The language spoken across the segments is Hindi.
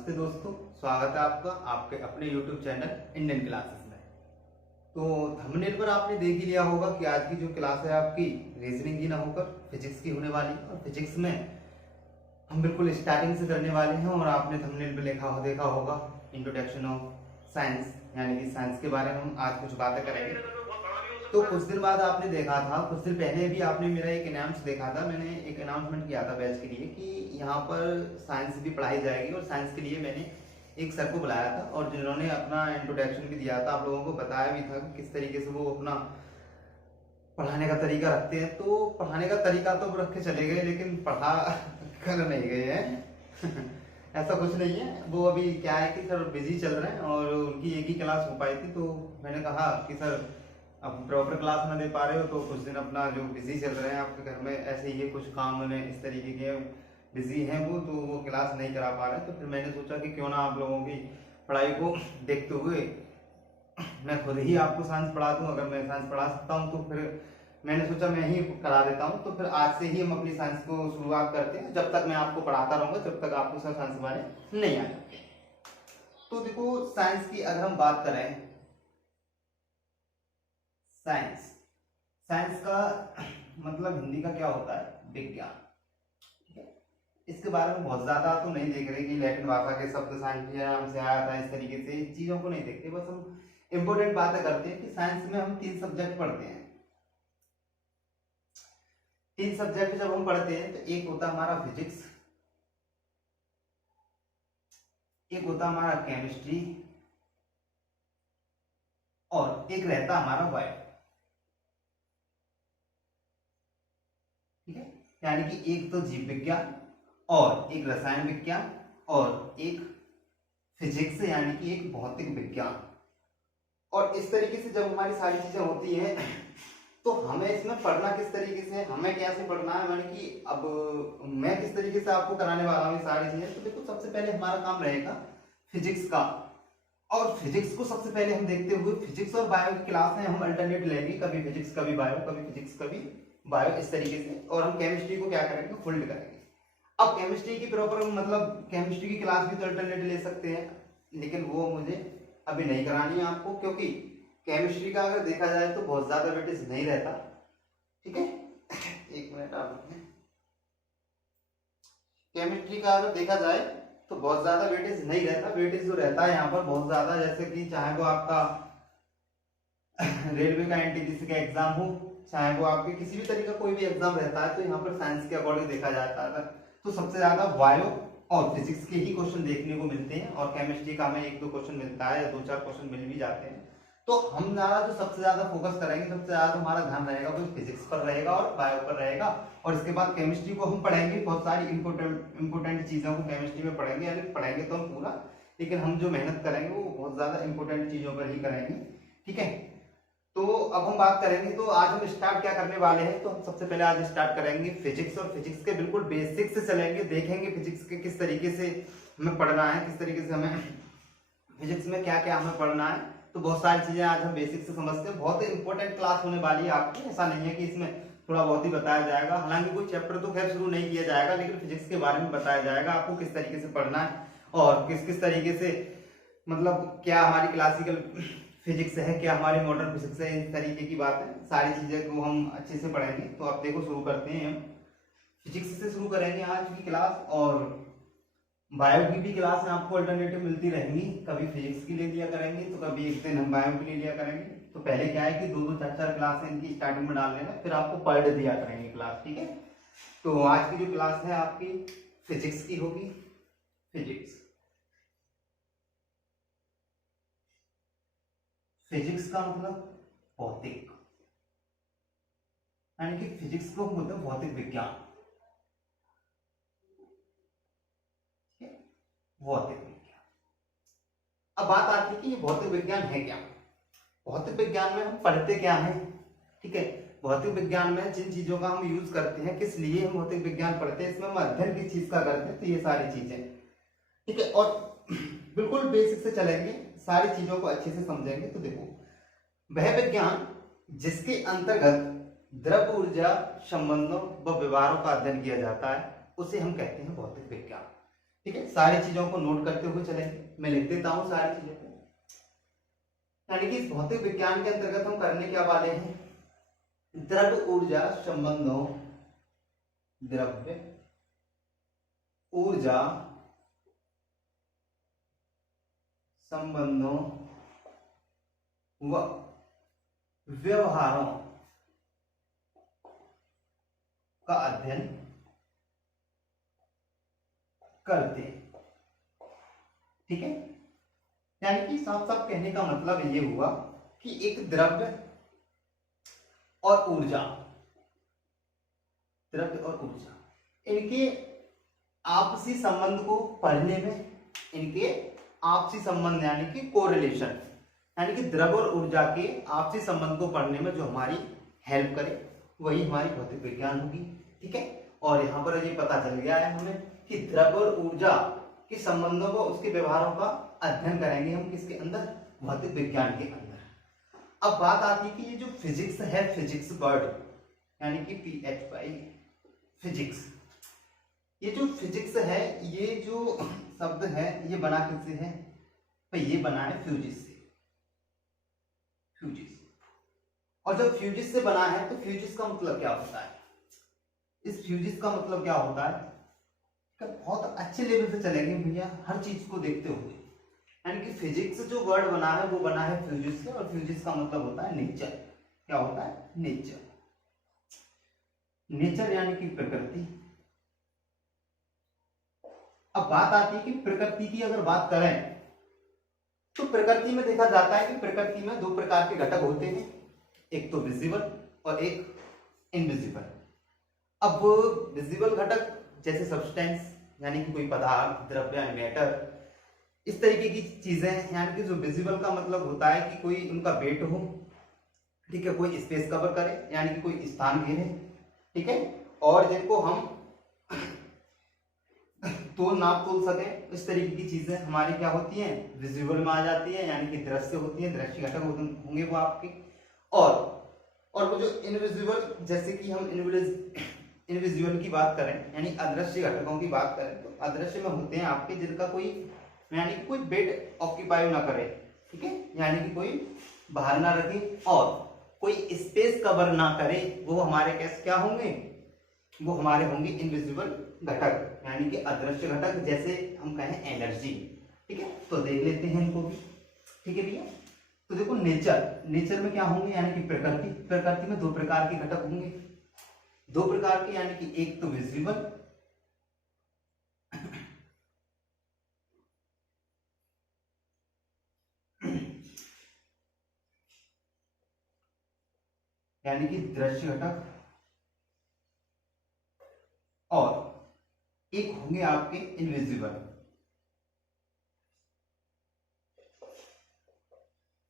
नमस्ते दोस्तों, स्वागत है आपका आपके अपने YouTube चैनल इंडियन क्लासेस में। तो थंबनेल पर आपने देख ही लिया होगा कि आज की जो क्लास है आपकी रीजनिंग की ना होकर फिजिक्स की होने वाली है। और फिजिक्स में हम बिल्कुल स्टार्टिंग से करने वाले हैं। और आपने थंबनेल पर देखा होगा इंट्रोडक्शन ऑफ साइंस, यानी कि साइंस के बारे में हम आज कुछ बातें करेंगे। तो कुछ दिन बाद आपने देखा था, कुछ दिन पहले भी आपने मेरा एक अनाउंस देखा था, मैंने एक अनाउंसमेंट किया था बैच के लिए कि यहाँ पर साइंस भी पढ़ाई जाएगी। और साइंस के लिए मैंने एक सर को बुलाया था और जिन्होंने अपना इंट्रोडक्शन भी दिया था, आप लोगों को बताया भी था कि किस तरीके से वो अपना पढ़ाने का तरीका रखते हैं। तो पढ़ाने का तरीका तो वो रख के चले गए, लेकिन पढ़ा कर नहीं गए हैं ऐसा कुछ नहीं है। वो अभी क्या है कि सर बिजी चल रहे हैं और उनकी एक ही क्लास हो पाई थी। तो मैंने कहा कि सर अब प्रॉपर क्लास ना दे पा रहे हो तो कुछ दिन अपना जो बिजी चल रहे हैं आपके घर में, ऐसे ही कुछ काम में इस तरीके के बिजी हैं वो, तो वो क्लास नहीं करा पा रहे। तो फिर मैंने सोचा कि क्यों ना आप लोगों की पढ़ाई को देखते हुए मैं खुद ही आपको साइंस पढ़ा दूं। अगर मैं साइंस पढ़ा सकता हूं तो फिर मैंने सोचा मैं ही करा देता हूं। तो फिर आज से ही हम अपनी साइंस को शुरुआत करते हैं। जब तक मैं आपको पढ़ाता रहूंगा, जब तक आपको साइंस के बारे नहीं आ जाए। तो देखो, साइंस की अगर हम बात करें, साइंस साइंस का मतलब हिंदी का क्या होता है? विज्ञान। ठीक है, इसके बारे में बहुत ज्यादा तो नहीं देख रहे कि लैटिन भाषा के शब्द साइंस नाम से आया था, इस तरीके से इस चीजों को नहीं देखते। बस हम इंपोर्टेंट बातें करते हैं कि साइंस में हम 3 सब्जेक्ट पढ़ते हैं। 3 सब्जेक्ट जब हम पढ़ते हैं तो एक होता है हमारा फिजिक्स, एक होता है हमारा केमिस्ट्री, और एक रहता हमारा बायो। ठीक है, यानी कि एक तो जीव विज्ञान और एक रसायन विज्ञान और एक फिजिक्स यानी कि एक भौतिक विज्ञान। और इस तरीके से जब हमारी सारी चीजें होती हैं तो हमें इसमें पढ़ना किस तरीके से, हमें कैसे पढ़ना है, यानी कि अब मैं किस तरीके से आपको कराने वाला हूँ ये सारी चीजें। तो देखो, सबसे पहले हमारा काम रहेगा फिजिक्स का। और फिजिक्स को सबसे पहले हम देखते हुए फिजिक्स और बायो की क्लास में हम अल्टरनेट लेंगे, कभी फिजिक्स कभी बायो, कभी फिजिक्स कभी बायो, इस तरीके से। और हम केमिस्ट्री को क्या करेंगे? फोल्ड करेंगे। अब केमिस्ट्री की प्रॉपर मतलब केमिस्ट्री की क्लास भी तो अल्टरनेट ले सकते हैं, लेकिन वो मुझे अभी नहीं करानी है आपको, क्योंकि केमिस्ट्री का अगर देखा जाए तो बहुत ज्यादा वेटेज नहीं रहता। ठीक है, एक मिनट आप, केमिस्ट्री का अगर देखा जाए तो बहुत ज्यादा वेटेज नहीं रहता। वेटेज जो रहता है यहाँ पर बहुत ज्यादा, जैसे कि चाहे वो आपका रेलवे का एनटीपीसी का एग्जाम हो, चाहे वो आपके किसी भी तरीके का कोई भी एग्जाम रहता है, तो यहाँ पर साइंस के अकॉर्डिंग देखा जाता है तो सबसे ज्यादा बायो और फिजिक्स के ही क्वेश्चन देखने को मिलते हैं। और केमिस्ट्री का हमें 1-2 क्वेश्चन मिलता है या 2-4 क्वेश्चन मिल भी जाते हैं। तो हम हमारा जो सबसे ज्यादा फोकस करेंगे, सबसे ज्यादा हमारा ध्यान रहेगा वो फिजिक्स पर रहेगा और बायो पर रहेगा। और इसके बाद केमिस्ट्री को हम पढ़ेंगे, बहुत सारी इंपोर्टेंट चीजों को केमिस्ट्री में पढ़ेंगे, यानी पढ़ेंगे तो हम पूरा, लेकिन हम जो मेहनत करेंगे वो बहुत ज्यादा इंपोर्टेंट चीजों पर ही करेंगे। ठीक है, तो अब हम बात करेंगे। तो आज हम स्टार्ट क्या करने वाले हैं? तो हम सबसे पहले आज स्टार्ट करेंगे फिजिक्स, और फिजिक्स के बिल्कुल बेसिक से चलेंगे, देखेंगे फिजिक्स के किस तरीके से हमें पढ़ना है, किस तरीके से हमें फिजिक्स में क्या क्या हमें पढ़ना है। तो बहुत सारी चीजें आज हम बेसिक से समझते हैं। बहुत ही इंपॉर्टेंट क्लास होने वाली है आपकी, ऐसा नहीं है कि इसमें थोड़ा बहुत ही बताया जाएगा। हालांकि कोई चैप्टर तो खैर शुरू नहीं किया जाएगा, लेकिन फिजिक्स के बारे में बताया जाएगा आपको किस तरीके से पढ़ना है और किस किस तरीके से, मतलब क्या हमारी क्लासिकल फिजिक्स है, क्या हमारी मॉडर्न फिजिक्स है, इस तरीके की बात है। सारी चीजें को हम अच्छे से पढ़ेंगे। तो आप देखो, शुरू करते हैं। हम फिजिक्स से शुरू करेंगे आज की क्लास, और बायो की भी क्लास में आपको अल्टरनेटिव मिलती रहेंगी। कभी फिजिक्स की ले लिया करेंगे तो कभी एक दिन हम बायो की ले लिया करेंगे। तो पहले क्या है कि 2-2 4-4 क्लास इनकी स्टार्टिंग में डाल लेना, फिर आपको पर डे दिया करेंगे क्लास। ठीक है, तो आज की जो क्लास है आपकी फिजिक्स की होगी। फिजिक्स फिजिक्स का मतलब भौतिक, यानी कि फिजिक्स को बोलते हैं भौतिक विज्ञान। भौतिक विज्ञान, अब बात आती है कि ये भौतिक विज्ञान है क्या? भौतिक विज्ञान में हम पढ़ते क्या है? ठीक है, भौतिक विज्ञान में जिन चीजों का हम यूज करते हैं, किस लिए हम भौतिक विज्ञान पढ़ते हैं, इसमें हम अध्ययन किस चीज का करते हैं, तो ये सारी चीजें। ठीक है, और बिल्कुल बेसिक से चलेंगे, सारी चीजों को अच्छे से समझेंगे। तो देखो, वह विज्ञान जिसके अंतर्गत द्रव ऊर्जा संबंधों व व्यवहारों का अध्ययन किया जाता है, उसे हम कहते हैं भौतिक विज्ञान। ठीक है, सारी चीजों को नोट करते हुए चलेंगे, मैं लिख देता हूं सारी चीजों को। यानी कि इस भौतिक विज्ञान के अंतर्गत हम करने क्या वाले हैं, द्रव्य ऊर्जा संबंधों, द्रव्य ऊर्जा संबंधों व व्यवहारों का अध्ययन करते हैं। ठीक है, यानी कि साफ साफ कहने का मतलब ये हुआ कि एक द्रव्य और ऊर्जा, द्रव्य और ऊर्जा, इनके आपसी संबंध को पढ़ने में, इनके आपसी संबंध यानी कि कोरिलेशन, यानी कि द्रव्य और ऊर्जा के आपसी संबंध को पढ़ने में जो हमारी हेल्प करे वही हमारी भौतिक विज्ञान होगी। ठीक है, और यहाँ पर ये पता चल गया है हमें कि द्रव्य और ऊर्जा के संबंधों को, उसके व्यवहारों का अध्ययन करेंगे हम किसके अंदर, भौतिक विज्ञान के अंदर। अब बात आती है कि ये जो फिजिक्स है, फिजिक्स वर्ड यानी कि PHY फिजिक्स, ये जो फिजिक्स है, ये जो शब्द है ये बना किससे है, तो ये बना है फ्यूजिस से, फ्यूजिस। और जब फ्यूजिस से बना है तो फ्यूजिस का मतलब क्या होता है, इस फ्यूजिस का मतलब क्या होता है, बहुत अच्छे लेवल से चलेंगे भैया हर चीज को देखते हुए। यानी कि फिजिक्स जो वर्ड बना है वो बना है फ्यूजिस से, और फ्यूजिस का मतलब होता है नेचर। क्या होता है, नेचर। नेचर यानी कि प्रकृति। अब बात आती है कि प्रकृति की अगर बात करें तो प्रकृति में देखा जाता है कि प्रकृति में दो प्रकार के घटक होते हैं, एक तो विजिबल और एक इनविजिबल। अब विजिबल घटक जैसे सब्सटेंस यानी कि कोई पदार्थ, द्रव्य, मैटर, इस तरीके की चीजें, यानी कि जो विजिबल का मतलब होता है कि कोई उनका वेट हो, ठीक है, कोई स्पेस कवर करे यानी कि कोई स्थान घेरे, ठीक है, और जिनको हम तोल नाप तोल सके, इस तरीके की चीजें हमारी क्या होती हैं, विजिबल में आ जाती है, यानी कि दृश्य होती है, दृश्य घटक होंगे वो आपके। और वो जो इनविजिबल, जैसे कि हम इनविजिबल की बात करें यानी अदृश्य घटकों की बात करें, तो अदृश्य में होते हैं आपके जिनका कोई यानी कि कोई बेड ऑक्यूपाई ना करे, ठीक है, यानी कि कोई बाहर ना रखे और कोई स्पेस कवर ना करे, वो हमारे कैसे क्या होंगे, वो हमारे होंगे इनविजिबल घटक यानी कि अदृश्य घटक, जैसे हम कहें एनर्जी। ठीक है, तो देख लेते हैं इनको भी। ठीक है भैया, तो देखो नेचर, नेचर में क्या होंगे यानी कि प्रकृति, प्रकृति में दो प्रकार के घटक होंगे, दो प्रकार के, यानी कि एक तो विजिबल यानी कि दृश्य घटक, और एक होंगे आपके इनविजिबल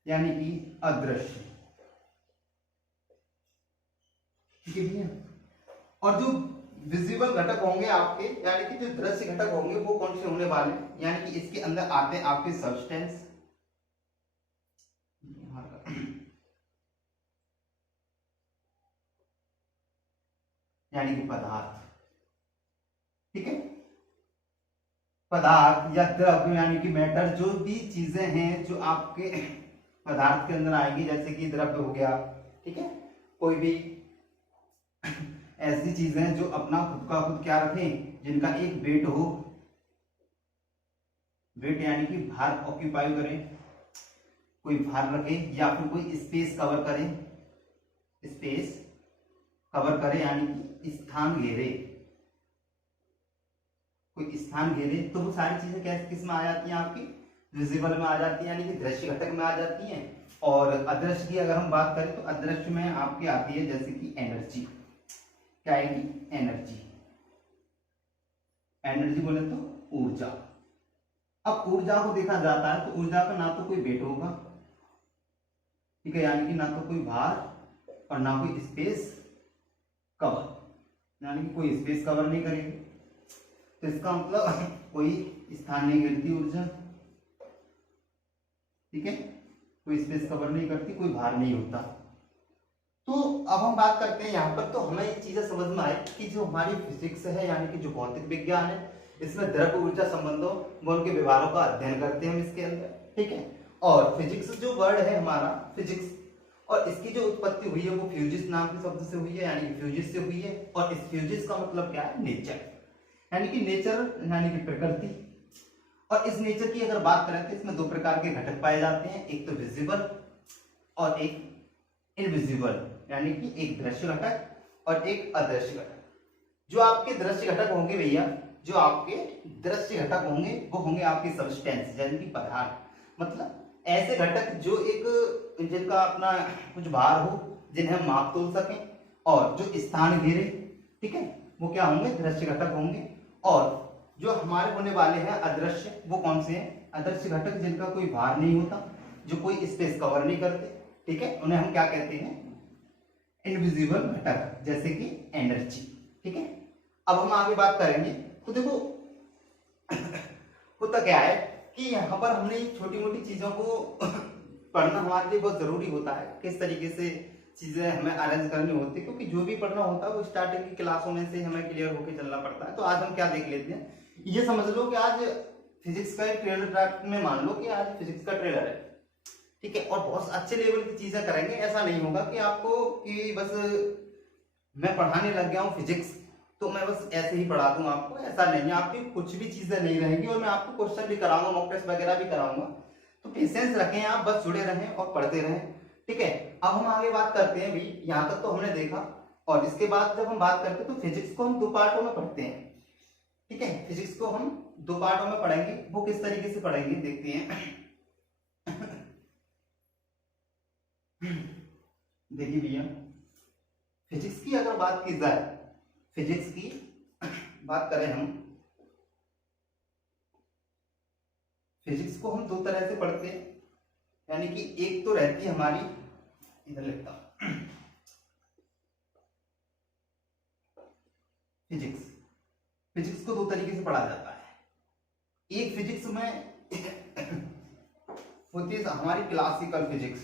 यानी कि अदृश्य। ठीक है भैया, और जो विजिबल घटक होंगे आपके यानी कि जो दृश्य घटक होंगे वो कौन से होने वाले, यानी कि इसके अंदर आते हैं आपके सब्सटेंस, यानी कि पदार्थ। ठीक है, पदार्थ या द्रव्य यानी कि मैटर, जो भी चीजें हैं जो आपके पदार्थ के अंदर आएंगी, जैसे कि द्रव्य हो गया, ठीक है, कोई भी ऐसी चीजें जो अपना खुद का खुद क्या रखें, जिनका एक वेट हो, वेट यानी कि भार ऑक्यूपाई करें, कोई भार रखे, या फिर कोई स्पेस कवर करे, स्पेस कवर करे यानी कि स्थान घेरे, कोई स्थान घेरे, तो वो सारी चीजें कैसे किस में आ जाती हैं, आपकी विजिबल में आ जाती है, यानी कि दृश्य घटक में आ जाती हैं। और अदृश्य की अगर हम बात करें तो अदृश्य में आपकी आती है जैसे कि एनर्जी। क्या आएगी, एनर्जी। एनर्जी बोले तो ऊर्जा। अब ऊर्जा को देखा जाता है तो ऊर्जा का ना तो कोई वेट होगा, ठीक है, यानी कि ना तो कोई भार और ना कोई स्पेस कवर, यानी कि कोई स्पेस कवर नहीं करेगी, तो इसका मतलब कोई स्थान नहीं घेरती ऊर्जा, ठीक है, कोई स्पेस कवर नहीं करती, कोई भार नहीं होता। तो अब हम बात करते हैं यहाँ पर, तो हमें ये चीजें समझ में आई कि जो हमारी फिजिक्स है यानी कि जो भौतिक विज्ञान है, इसमें द्रव्य ऊर्जा संबंधों व उनके व्यवहारों का अध्ययन करते हैं हम इसके अंदर, ठीक है। और फिजिक्स जो वर्ड है हमारा फिजिक्स, और इसकी जो उत्पत्ति हुई है वो फ्यूजिस नाम के शब्द से हुई है, यानी कि फ्यूजिस से हुई है। और इस फ्यूजिस का मतलब क्या है, नेचर, यानी कि नेचर यानी कि प्रकृति। और इस नेचर की अगर बात करें तो इसमें दो प्रकार के घटक पाए जाते हैं, एक तो विजिबल और एक इनविजिबल, यानी कि एक दृश्य घटक और एक अदृश्य घटक। जो आपके दृश्य घटक होंगे भैया, जो आपके दृश्य घटक होंगे वो होंगे आपके सब्सटेंस, यानी कि पदार्थ, मतलब ऐसे घटक जो एक जिनका अपना कुछ भार हो, जिन्हें हम माप तोल सकें और जो स्थान घेरे, ठीक है, वो क्या होंगे, दृश्य घटक होंगे। और जो हमारे होने वाले हैं अदृश्य, वो कौन से हैं, अदृश्य घटक जिनका कोई भार नहीं होता, जो कोई स्पेस कवर नहीं करते, ठीक है, उन्हें हम क्या कहते हैं, इनविजिबल घटक, जैसे कि एनर्जी, ठीक है। अब हम आगे बात करेंगे तो देखो होता क्या है कि यहाँ पर हमने छोटी मोटी चीजों को पढ़ना हमारे लिए बहुत जरूरी होता है, किस तरीके से चीजें हमें अरेंज करनी होती है, क्योंकि जो भी पढ़ना होता है वो स्टार्टिंग की क्लासों में से हमें क्लियर होकर चलना पड़ता है। तो आज हम क्या देख लेते हैं, ये समझ लो कि आज फिजिक्स का एक ट्रेलर ड्राफ्ट में मान लो कि आज फिजिक्स का ट्रेलर है, ठीक है, और बहुत अच्छे लेवल की चीजें करेंगे। ऐसा नहीं होगा कि आपको कि बस मैं पढ़ाने लग गया हूँ फिजिक्स तो मैं बस ऐसे ही पढ़ा दूं आपको, ऐसा नहीं है। आपकी कुछ भी चीजें नहीं रहेंगी और मैं आपको क्वेश्चन भी कराऊंगा, मॉक टेस्ट वगैरह भी कराऊंगा। तो पेशेंस रखें, आप बस जुड़े रहें और पढ़ते रहें, ठीक है। अब हम आगे बात करते हैं भाई, यहाँ तक तो हमने देखा, और इसके बाद जब हम बात करते हैं तो फिजिक्स को हम दो पार्टों में पढ़ते हैं, ठीक है। फिजिक्स को हम दो पार्टों में पढ़ेंगे, वो किस तरीके से पढ़ेंगे देखते हैं। देखिए भैया, फिजिक्स की अगर बात की जाए, फिजिक्स की बात करें हम, फिजिक्स को हम दो तरह से पढ़ते हैं, यानी कि एक तो रहती है हमारी, इधर लिखता हूं, फिजिक्स, फिजिक्स को दो तरीके से पढ़ा जाता है। एक फिजिक्स में होती है हमारी क्लासिकल फिजिक्स,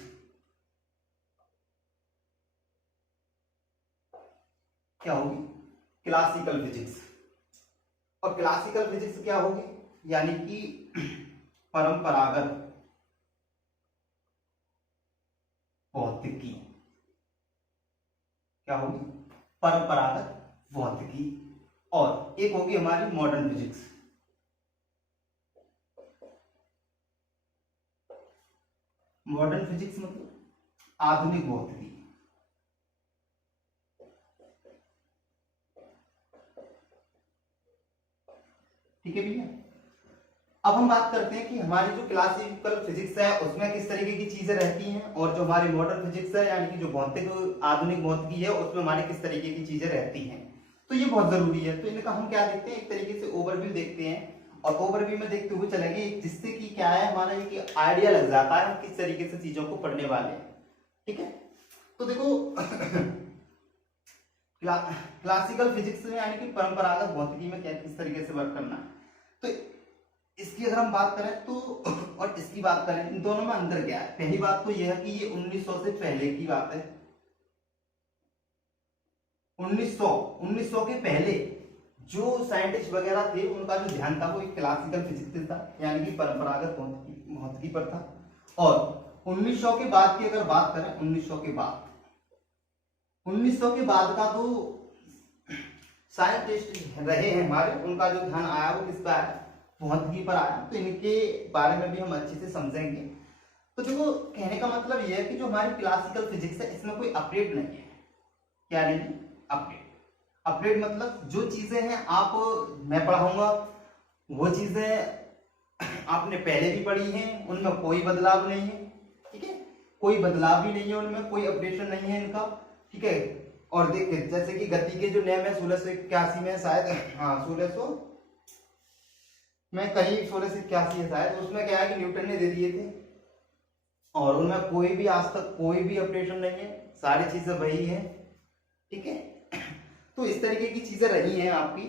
क्या होगी, क्लासिकल फिजिक्स। और क्लासिकल फिजिक्स क्या होगी, यानी कि परंपरागत भौतिकी, क्या होगी, परंपरागत भौतिकी। और एक होगी हमारी मॉडर्न फिजिक्स। मॉडर्न फिजिक्स मतलब आधुनिक भौतिकी, ठीक है भैया। अब हम बात करते हैं कि हमारी जो क्लासिकल फिजिक्स है उसमें किस तरीके की चीजें रहती हैं, और जो हमारी मॉडर्न फिजिक्स है यानी कि जो भौतिक आधुनिक भौतिकी है उसमें हमारी किस तरीके की चीजें रहती हैं। तो ये बहुत जरूरी है। तो इनका हम क्या देखते हैं, एक तरीके से ओवरव्यू देखते हैं, और ओवरव्यू में देखते हुए चलेंगे, जिससे कि क्या है हमारा एक आइडिया लग जाता है हम किस तरीके से चीजों को पढ़ने वाले हैं, ठीक है। तो देखो क्लासिकल फिजिक्स में यानी कि परंपरागत भौतिकी में क्या किस तरीके से वर्क करना है, तो इसकी अगर हम बात करें तो, और इसकी बात करें, इन दोनों में अंतर क्या है। पहली बात तो यह है कि ये 1900 से पहले की बात है। 1900 के पहले जो साइंटिस्ट वगैरह थे उनका जो ध्यान था वो एक क्लासिकल फिजिक्स था, यानी कि परंपरागत भौतिकी पर था। और 1900 के बाद की अगर बात करें, 1900 के बाद का तो साइंटिस्ट रहे हैं हमारे, उनका जो ध्यान आया वो किस पर आया, भौतिकी पर आया। तो इनके बारे में भी हम अच्छे से समझेंगे। तो देखो कहने का मतलब यह है कि जो हमारी क्लासिकल फिजिक्स है इसमें कोई अपडेट नहीं है। क्या नहीं, अपडेट। अपडेट मतलब जो चीजें हैं आप, मैं पढ़ाऊंगा वो चीजें आपने पहले भी पढ़ी हैं, उनमें कोई बदलाव नहीं है, ठीक है, कोई बदलाव भी नहीं है उनमें, कोई अपडेशन नहीं है इनका, ठीक है। और देखिए जैसे कि गति के जो नियम है 1681 में शायद, हाँ 1600 में कहीं 1681 है शायद, उसमें क्या है कि न्यूटन ने दे दिए थे, और उनमें कोई भी आज तक कोई भी अपडेशन नहीं है, सारी चीजें वही है, ठीक है। तो इस तरीके की चीजें रही हैं आपकी।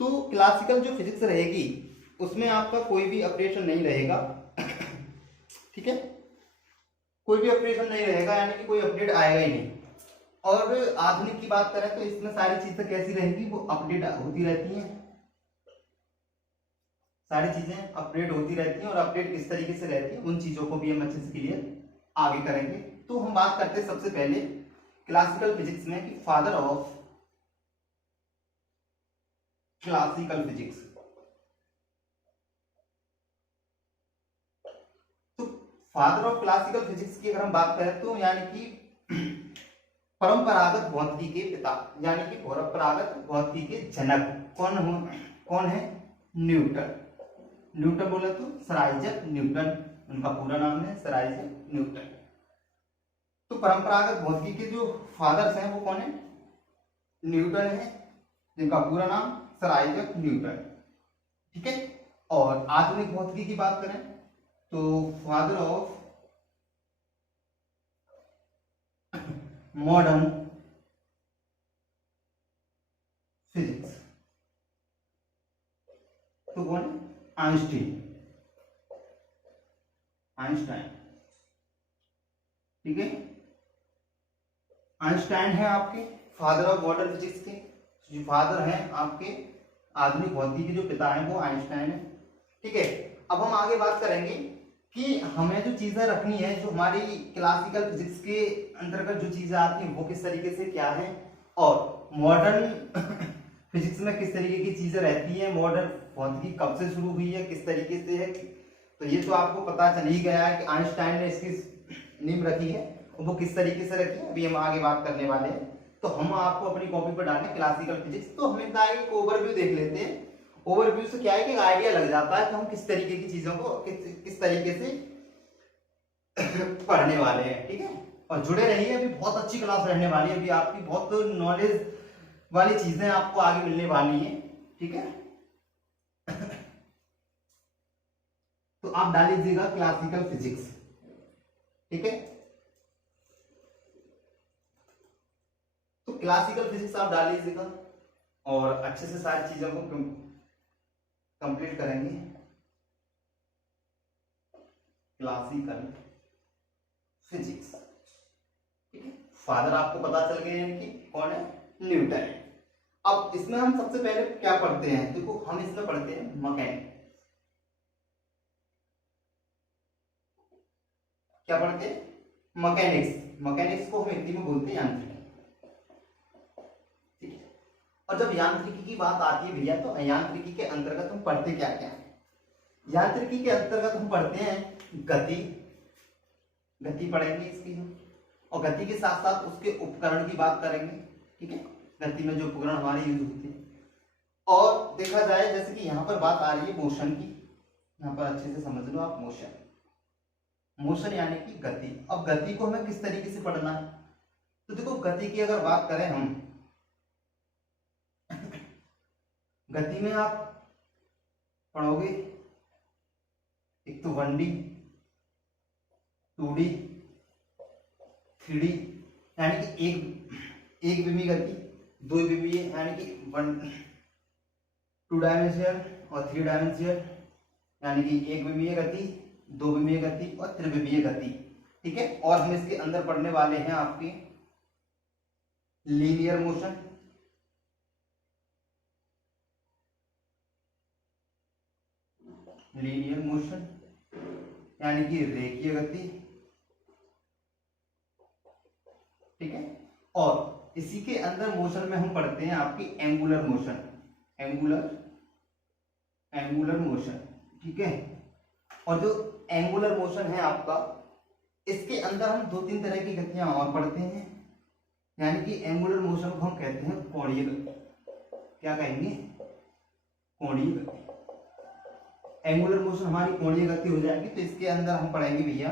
तो क्लासिकल जो फिजिक्स रहेगी उसमें आपका कोई भी अपडेशन नहीं रहेगा, ठीक है, कोई भी अपडेशन नहीं रहेगा, यानी कि कोई अपडेट आएगा ही नहीं। और आधुनिक की बात करें तो इसमें सारी चीजें कैसी रहेगी, वो अपडेट होती रहती हैं, सारी चीजें अपडेट होती रहती हैं, और अपडेट किस तरीके से रहती है उन चीजों को भी हम अच्छे से क्लियर आगे करेंगे। तो हम बात करते हैं सबसे पहले क्लासिकल फिजिक्स में कि फादर ऑफ क्लासिकल फिजिक्स। तो फादर ऑफ क्लासिकल फिजिक्स की अगर हम बात करें तो यानी कि परंपरागत भौतिकी के पिता, यानी कि परंपरागत भौतिकी के जनक कौन है? न्यूटन। न्यूटन बोले तो सर आइजैक न्यूटन, उनका पूरा नाम है सर आइजैक न्यूटन। तो परंपरागत भौतिकी के जो फादर्स हैं वो कौन है? न्यूटन है, जिनका पूरा नाम सर आइजैक न्यूटन। ठीक है। और आधुनिक भौतिकी की बात करें तो फादर ऑफ मॉडर्न फिजिक्स तो कौन है? आइंस्टाइन। ठीक है, आइंस्टाइन है आपके फादर ऑफ मॉडर्न फिजिक्स के, जो फादर हैं आपके आधुनिक भौतिकी के जो पिता हैं वो आइंस्टाइन है। ठीक है, अब हम आगे बात करेंगे कि हमें जो चीजें रखनी है, जो हमारी क्लासिकल फिजिक्स के अंतर्गत जो चीजें आती हैं वो किस तरीके से क्या है, और मॉडर्न फिजिक्स में किस तरीके की चीजें रहती हैं, मॉडर्न भौतिकी कब से शुरू हुई है, किस तरीके से है। तो ये तो आपको पता चल ही गया है कि आइंस्टाइन ने इसकी नींव रखी है, वो किस तरीके से रखी है अभी हम आगे बात करने वाले हैं। तो हम आपको अपनी कॉपी पर डालें क्लासिकल फिजिक्स, तो हम इनका एक ओवरव्यू देख लेते हैं। ओवरव्यू से क्या है कि आइडिया लग जाता है कि हम किस तरीके की चीजों को किस तरीके से पढ़ने वाले हैं। ठीक है, और जुड़े रहिए, अभी बहुत अच्छी क्लास रहने वाली है, अभी आपकी बहुत नॉलेज वाली चीजें आपको आगे मिलने वाली हैं। ठीक है, तो आप डाल लीजिएगा क्लासिकल फिजिक्स। ठीक है, तो क्लासिकल फिजिक्स आप डाल लीजिएगा और अच्छे से सारी चीजों को कंप्लीट करेंगे। Classical physics. ठीक है, फादर आपको पता चल गया है कि कौन है? न्यूटन। अब इसमें हम सबसे पहले क्या पढ़ते हैं? देखो हम इसमें पढ़ते हैं मैकेनिक्स। क्या पढ़ते हैं? मैकेनिक्स। मैकेनिक्स को हम हिंदी में बोलते हैं यांत्रिकी। ठीक है, और जब यांत्रिकी की बात आती है भैया, तो यांत्रिकी के अंतर्गत हम पढ़ते क्या क्या है? यांत्रिकी के अंतर्गत हम पढ़ते हैं गति। गति पढ़ेंगे इसकी हम, और गति के साथ साथ उसके उपकरण की बात करेंगे। ठीक है, गति में जो उपकरण हमारे यूज होते हैं। और देखा जाए जैसे कि यहाँ पर बात आ रही है मोशन की, यहाँ पर अच्छे से समझ लो आप। मोशन, मोशन यानी कि गति। अब गति को हमें किस तरीके से पढ़ना है? तो देखो गति की अगर बात करें हम, गति में आप पढ़ोगे एक तो 1D, 2D, 3D, यानी कि एक विमीय गति, 2 विमीय यानी कि 2 डायमेंशियल और 3 डायमेंशियल, यानी कि 1 विमीय गति, 2 विमीय गति और त्रिविमीय गति। ठीक है, और हम इसके अंदर पढ़ने वाले हैं आपके लीनियर मोशन, लीनियर मोशन यानी कि रेखीय गति। ठीक है, और इसी के अंदर मोशन में हम पढ़ते हैं आपकी एंगुलर मोशन, एंगुलर मोशन। ठीक है, और जो एंगुलर मोशन है आपका, इसके अंदर हम 2-3 तरह की गतियां और पढ़ते हैं, यानी कि एंगुलर मोशन को हम कहते हैं कोणीय गति। क्या कहेंगे? कोणीय गति। एंगुलर मोशन हमारी कोणीय गति हो जाएगी। तो इसके अंदर हम पढ़ेंगे भैया,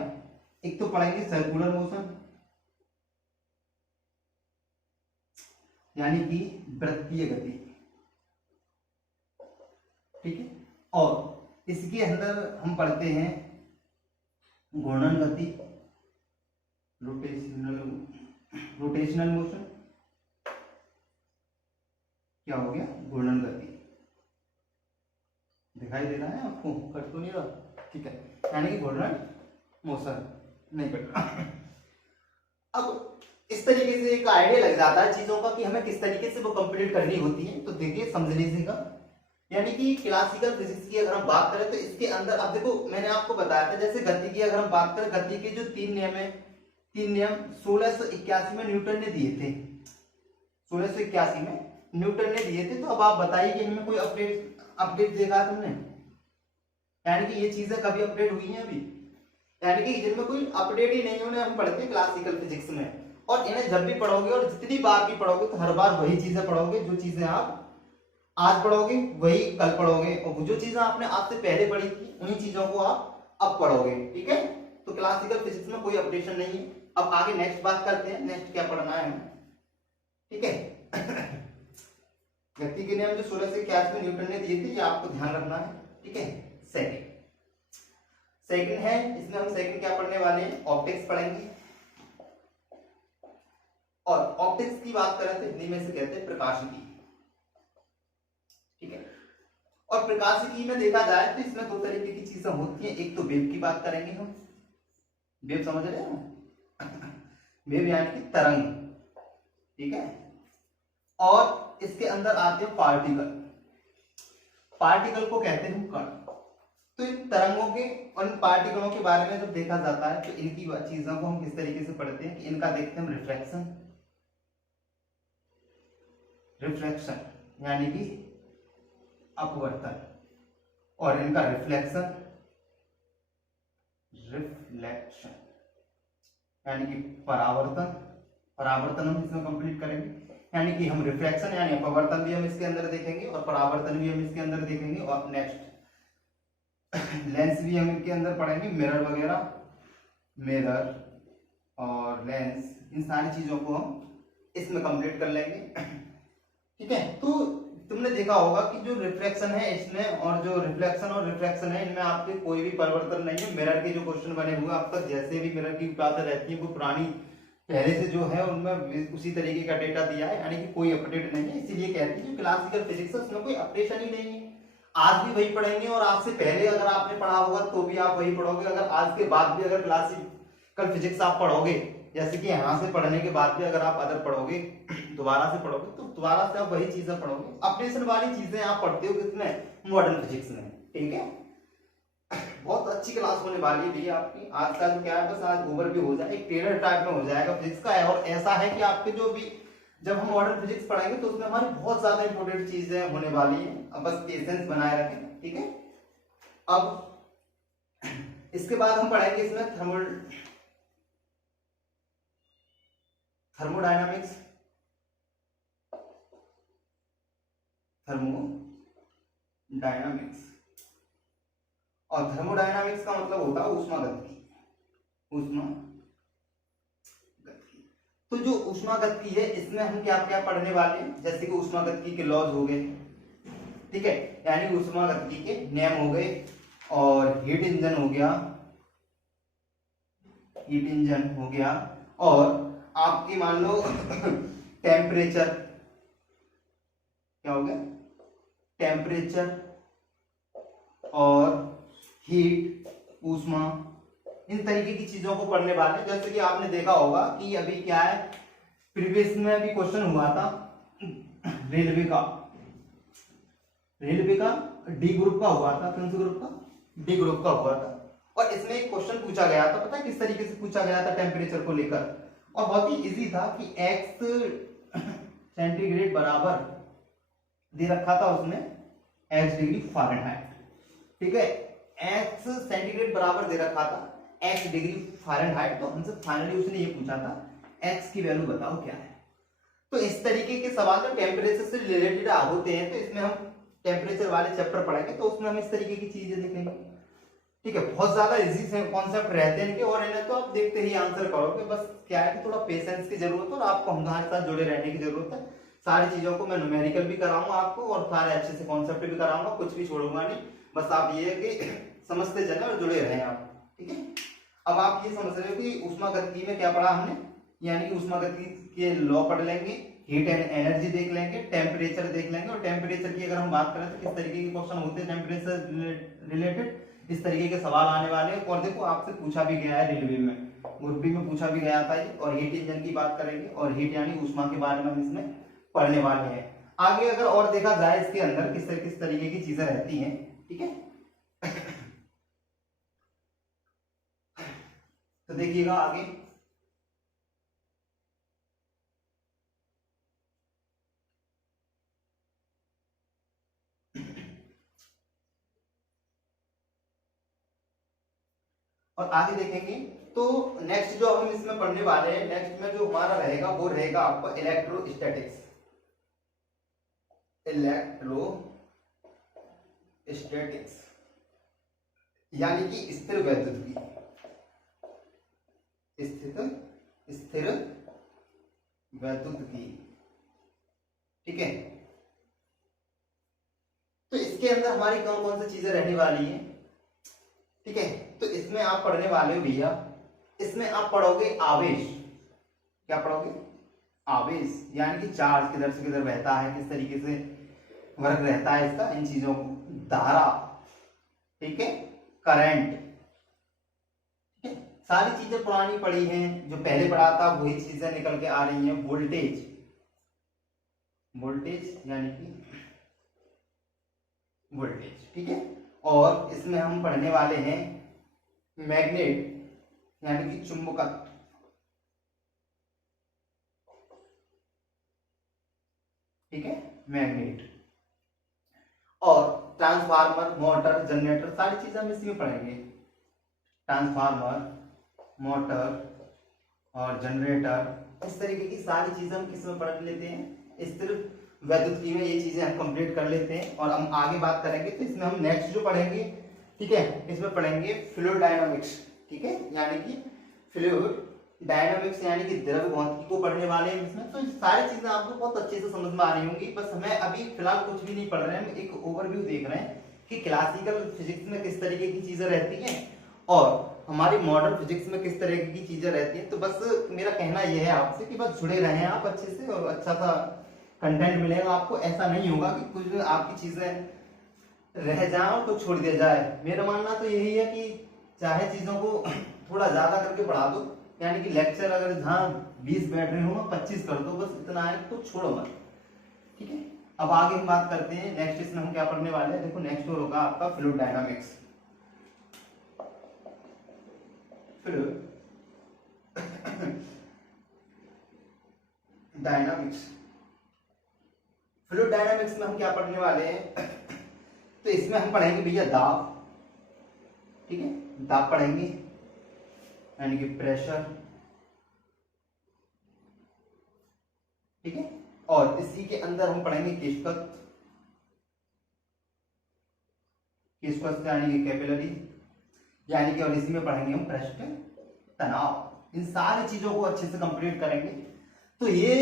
एक तो पढ़ेंगे सर्कुलर मोशन यानी कि वृत्तीय गति। ठीक है, और इसके अंदर हम पढ़ते हैं घूर्णन गति, रोटेशनल मोशन। क्या हो गया? घूर्णन गति। दिखाई दे रहा है आपको? कट तो नहीं रहा? ठीक है, यानी कि घूर्णन मोशन नहीं कट रहा। अब इस तरीके से एक आइडिया लग जाता है चीजों का कि हमें किस तरीके से वो कंप्लीट करनी होती है। तो देखिए समझ लीजिएगा यानी कि क्लासिकल फिजिक्स की अगर हम बात करें तो इसके अंदर, अब देखो मैंने आपको बताया था जैसे गति की अगर हम बात करें, गति के जो 3 नियम है, 3 नियम 1681 में न्यूटन ने दिए थे, 1681 में न्यूटन ने दिए थे। तो अब आप बताइए कि इनमें कोई अपडेट देखा है तुमने? यानी कि ये चीजें कभी अपडेट हुई हैं अभी? यानी कि जिनमें कोई अपडेट ही नहीं है उन्हें हम पढ़ते हैं क्लासिकल फिजिक्स में। और इन्हें जब भी पढ़ोगे और जितनी बार भी पढ़ोगे तो हर बार वही चीजें पढ़ोगे, जो चीजें आप आज पढ़ोगे वही कल पढ़ोगे, और जो चीजें आपने आज से पहले पढ़ी थी उन्हीं चीजों को आप अब पढ़ोगे। ठीक है, तो क्लासिकल फिजिक्स में कोई अपडेशन नहीं है। अब आगे नेक्स्ट बात करते हैं, नेक्स्ट क्या पढ़ना है हमें। ठीक है गति के नियम जो 1681 में न्यूटन ने दिए थे, ये आपको ध्यान रखना है। ठीक है, सेकंड है, इसमें हम सेकंड क्या पढ़ने वाले हैं, ऑप्टिक्स पढ़ेंगे। और ऑप्टिक्स की बात करें तो हिंदी में से कहते हैं प्रकाशिकी। ठीक है, और प्रकाशिकी में देखा जाए तो इसमें 2 तरीके की चीजें होती हैं। एक तो वेव की बात करेंगे हम, वेव समझ रहे हैं वेव यानी कि तरंग। ठीक है, और इसके अंदर आते हैं पार्टिकल। पार्टिकल को कहते हैं कण। तो इन तरंगों के और इन पार्टिकलों के बारे में जब देखा जाता है तो इनकी चीजों को हम किस तरीके से पढ़ते हैं कि इनका देखते हैं हम रिफ्रैक्शन यानी कि अपवर्तन, और इनका रिफ्लेक्शन यानी कि परावर्तन हम इसमें कंप्लीट करेंगे। यानी कि हम रिफ्लेक्शन यानी अपवर्तन भी हम इसके अंदर देखेंगे और परावर्तन भी हम इसके अंदर देखेंगे। और नेक्स्ट लेंस भी हम इनके अंदर पढ़ेंगे, मिरर वगैरह, मिरर और लेंस, इन सारी चीजों को हम इसमें कंप्लीट कर लेंगे। ठीक है, तो तुमने देखा होगा कि जो रिफ्लेक्शन है इसमें और जो रिफ्लेक्शन है इनमें आपके कोई भी परिवर्तन नहीं है। मिरर के जो क्वेश्चन बने हुए आपका जैसे भी मिरर की बातें रहती है वो पुरानी पहले से जो है उनमें उसी तरीके का डेटा दिया है, यानी कि कोई अपडेट नहीं है। इसीलिए कहते हैं जो क्लासिकल फिजिक्स है उसमें कोई अपडेशन ही नहीं है। आज भी वही पढ़ेंगे और आज से पहले अगर आपने पढ़ा होगा तो भी आप वही पढ़ोगे। अगर आज के बाद भी अगर क्लासिकल फिजिक्स आप पढ़ोगे, जैसे कि यहाँ से पढ़ने के बाद भी अगर आप अदर पढ़ोगे दोबारा से पढ़ोगे तो दोबारा से आप वही चीजें पढ़ोगे। अपडेशन वाली चीजें आप पढ़ते हो किसमें, मॉडर्न फिजिक्स में। ठीक है, बहुत अच्छी क्लास होने वाली है भैया आपकी। आज का जो क्या है बस आज ओवरव्यू हो जाए, एक टेलर टाइप में हो जाएगा फिजिक्स का। और ऐसा है कि आपके जो भी जब हम मॉडर्न फिजिक्स पढ़ेंगे तो उसमें हमारी बहुत ज्यादा इंपॉर्टेंट चीजें होने वाली हैं। अब बस पेशेंस बनाए रखें। ठीक है, अब इसके बाद हम पढ़ेंगे इसमें थर्मोडायनामिक्स और थर्मोडायनामिक्स का मतलब होता है ऊष्मागतिकी। तो जो ऊष्मागतिकी है इसमें हम क्या क्या पढ़ने वाले हैं, जैसे कि ऊष्मागतिकी के लॉज हो गए। ठीक है, यानी ऊष्मागतिकी के नियम हो गए, और हीट इंजन हो गया, और आपकी मान लो टेम्परेचर क्या हो गया, टेम्परेचर और हीट, ऊष्मा, इन तरीके की चीजों को पढ़ने वाले। जैसे कि आपने देखा होगा कि अभी क्या है, प्रीवियस में अभी क्वेश्चन हुआ था रेलवे का डी ग्रुप का हुआ था। कौन से ग्रुप का, डी ग्रुप का हुआ था। और इसमें एक क्वेश्चन पूछा गया था, पता है किस तरीके से पूछा गया था टेम्परेचर को लेकर, और बहुत ही इजी था कि x सेंटीग्रेड बराबर दे रखा था उसमें x डिग्री फ़ारेनहाइट। ठीक है, x सेंटीग्रेड बराबर दे रखा था x डिग्री फ़ारेनहाइट। तो हमसे फाइनली उसने ये पूछा था x की वैल्यू बताओ क्या है। तो इस तरीके के सवाल जो टेम्परेचर से रिलेटेड होते हैं, तो इसमें हम टेम्परेचर वाले चैप्टर पढ़ेंगे तो उसमें हम इस तरीके की चीजें देखेंगे। ठीक है, बहुत ज्यादा इजी से कॉन्सेप्ट रहते हैं इनके, और इन्हें तो आप देखते ही आंसर करोगे। बस क्या है कि थोड़ा पेशेंस की जरूरत है और आपको हमारे साथ जुड़े रहने की जरूरत है। सारी चीजों को मैं न्यूमेरिकल भी कराऊंगा आपको और सारे अच्छे से कॉन्सेप्ट भी कराऊंगा, कुछ भी छोड़ूंगा नहीं। बस आप ये है कि समझते चले और जुड़े रहें आप। ठीक है, अब आप ये समझ रहे हो कि ऊष्मागतिकी में क्या पढ़ा हमने, यानी कि ऊष्मागतिकी के लॉ पढ़ लेंगे, हीट एंड एनर्जी देख लेंगे, टेम्परेचर देख लेंगे। और टेम्परेचर की अगर हम बात करें तो किस तरीके के क्वेश्चन होते हैं टेम्परेचर रिलेटेड, इस तरीके के सवाल आने वाले हैं। और देखो आपसे पूछा भी गया है रेलवे में, ग्रुप बी में पूछा भी गया था ये। और हीट इंजन की बात करेंगे, और हीट यानी ऊष्मा के बारे में हम इसमें पढ़ने वाले हैं। आगे अगर और देखा जाए इसके अंदर किस तरीके की चीजें रहती हैं, ठीक है। तो देखिएगा आगे, और आगे देखेंगे तो नेक्स्ट जो हम इसमें पढ़ने वाले हैं, नेक्स्ट में जो हमारा रहेगा वो रहेगा आपका इलेक्ट्रोस्टैटिक्स। इलेक्ट्रोस्टैटिक्स यानी कि स्थिर वैद्युतिकी, स्थिर वैद्युतिकी, ठीक है। तो इसके अंदर हमारी कौन कौन सी चीजें रहने वाली हैं, ठीक है। तो इसमें आप पढ़ने वाले हो भैया, इसमें आप पढ़ोगे आवेश। क्या पढ़ोगे? आवेश, यानी कि चार्ज किधर से किधर बहता है, किस तरीके से वर्क रहता है इसका, इन चीजों को, धारा, ठीक है, करंट, ठीक है। सारी चीजें पुरानी पढ़ी हैं, जो पहले पढ़ा था वही चीजें निकल के आ रही हैं। वोल्टेज, वोल्टेज यानी कि वोल्टेज, ठीक है। और इसमें हम पढ़ने वाले हैं मैग्नेट यानी कि चुंबकत्व, ठीक है, मैग्नेट। और ट्रांसफार्मर, मोटर, जनरेटर, सारी चीजें हम इसमें पढ़ेंगे। ट्रांसफार्मर, मोटर और जनरेटर, इस तरीके की सारी चीजें हम किस में पढ़ लेते हैं, स्थिर वैद्युतिकी में ये चीजें हम कंप्लीट कर लेते हैं। और हम आगे बात करेंगे तो इसमें हम नेक्स्ट जो पढ़ेंगे, ठीक है, इसमें पढ़ेंगे फ्लूइड डायनामिक्स, ठीक है, यानी कि फ्लूइड डायनामिक्स यानी कि द्रव भौतिकी को पढ़ने वाले हैं इसमें। तो सारी चीजें आपको बहुत अच्छे से समझ में आ रही होंगी। बस हमें अभी फिलहाल कुछ भी नहीं पढ़ रहे हैं, हम एक ओवरव्यू देख रहे हैं कि क्लासिकल फिजिक्स में किस तरीके की चीजें रहती हैं और हमारी मॉडर्न फिजिक्स में किस तरीके की चीजें रहती हैं। तो बस मेरा कहना यह है आपसे कि बस जुड़े रहें आप अच्छे से, और अच्छा सा कंटेंट मिलेगा आपको। ऐसा नहीं होगा कि कुछ आपकी चीजें रह जाए और कुछ छोड़ दिया जाए। मेरा मानना तो यही है कि चाहे चीजों को थोड़ा ज्यादा करके पढ़ा दो, यानी कि लेक्चर अगर जहां 20 बैठ रहे हो 25 कर दो, बस इतना है, तो छोड़ो मत, ठीक है। अब आगे हम बात करते हैं नेक्स्ट, इसमें हम क्या पढ़ने वाले हैं। देखो नेक्स्ट होगा आपका fluid dynamics. Dynamics, fluid dynamics में हम क्या पढ़ने वाले हैं, तो इसमें हम पढ़ेंगे भैया दाब, ठीक है, दाब पढ़ेंगे यानी कि प्रेशर, ठीक है। और इसी के अंदर हम पढ़ेंगे किसकत, यानी कि कैपिलरी, यानी कि, और इसी में पढ़ेंगे हम पृष्ठ तनाव। इन सारी चीजों को अच्छे से कंप्लीट करेंगे। तो ये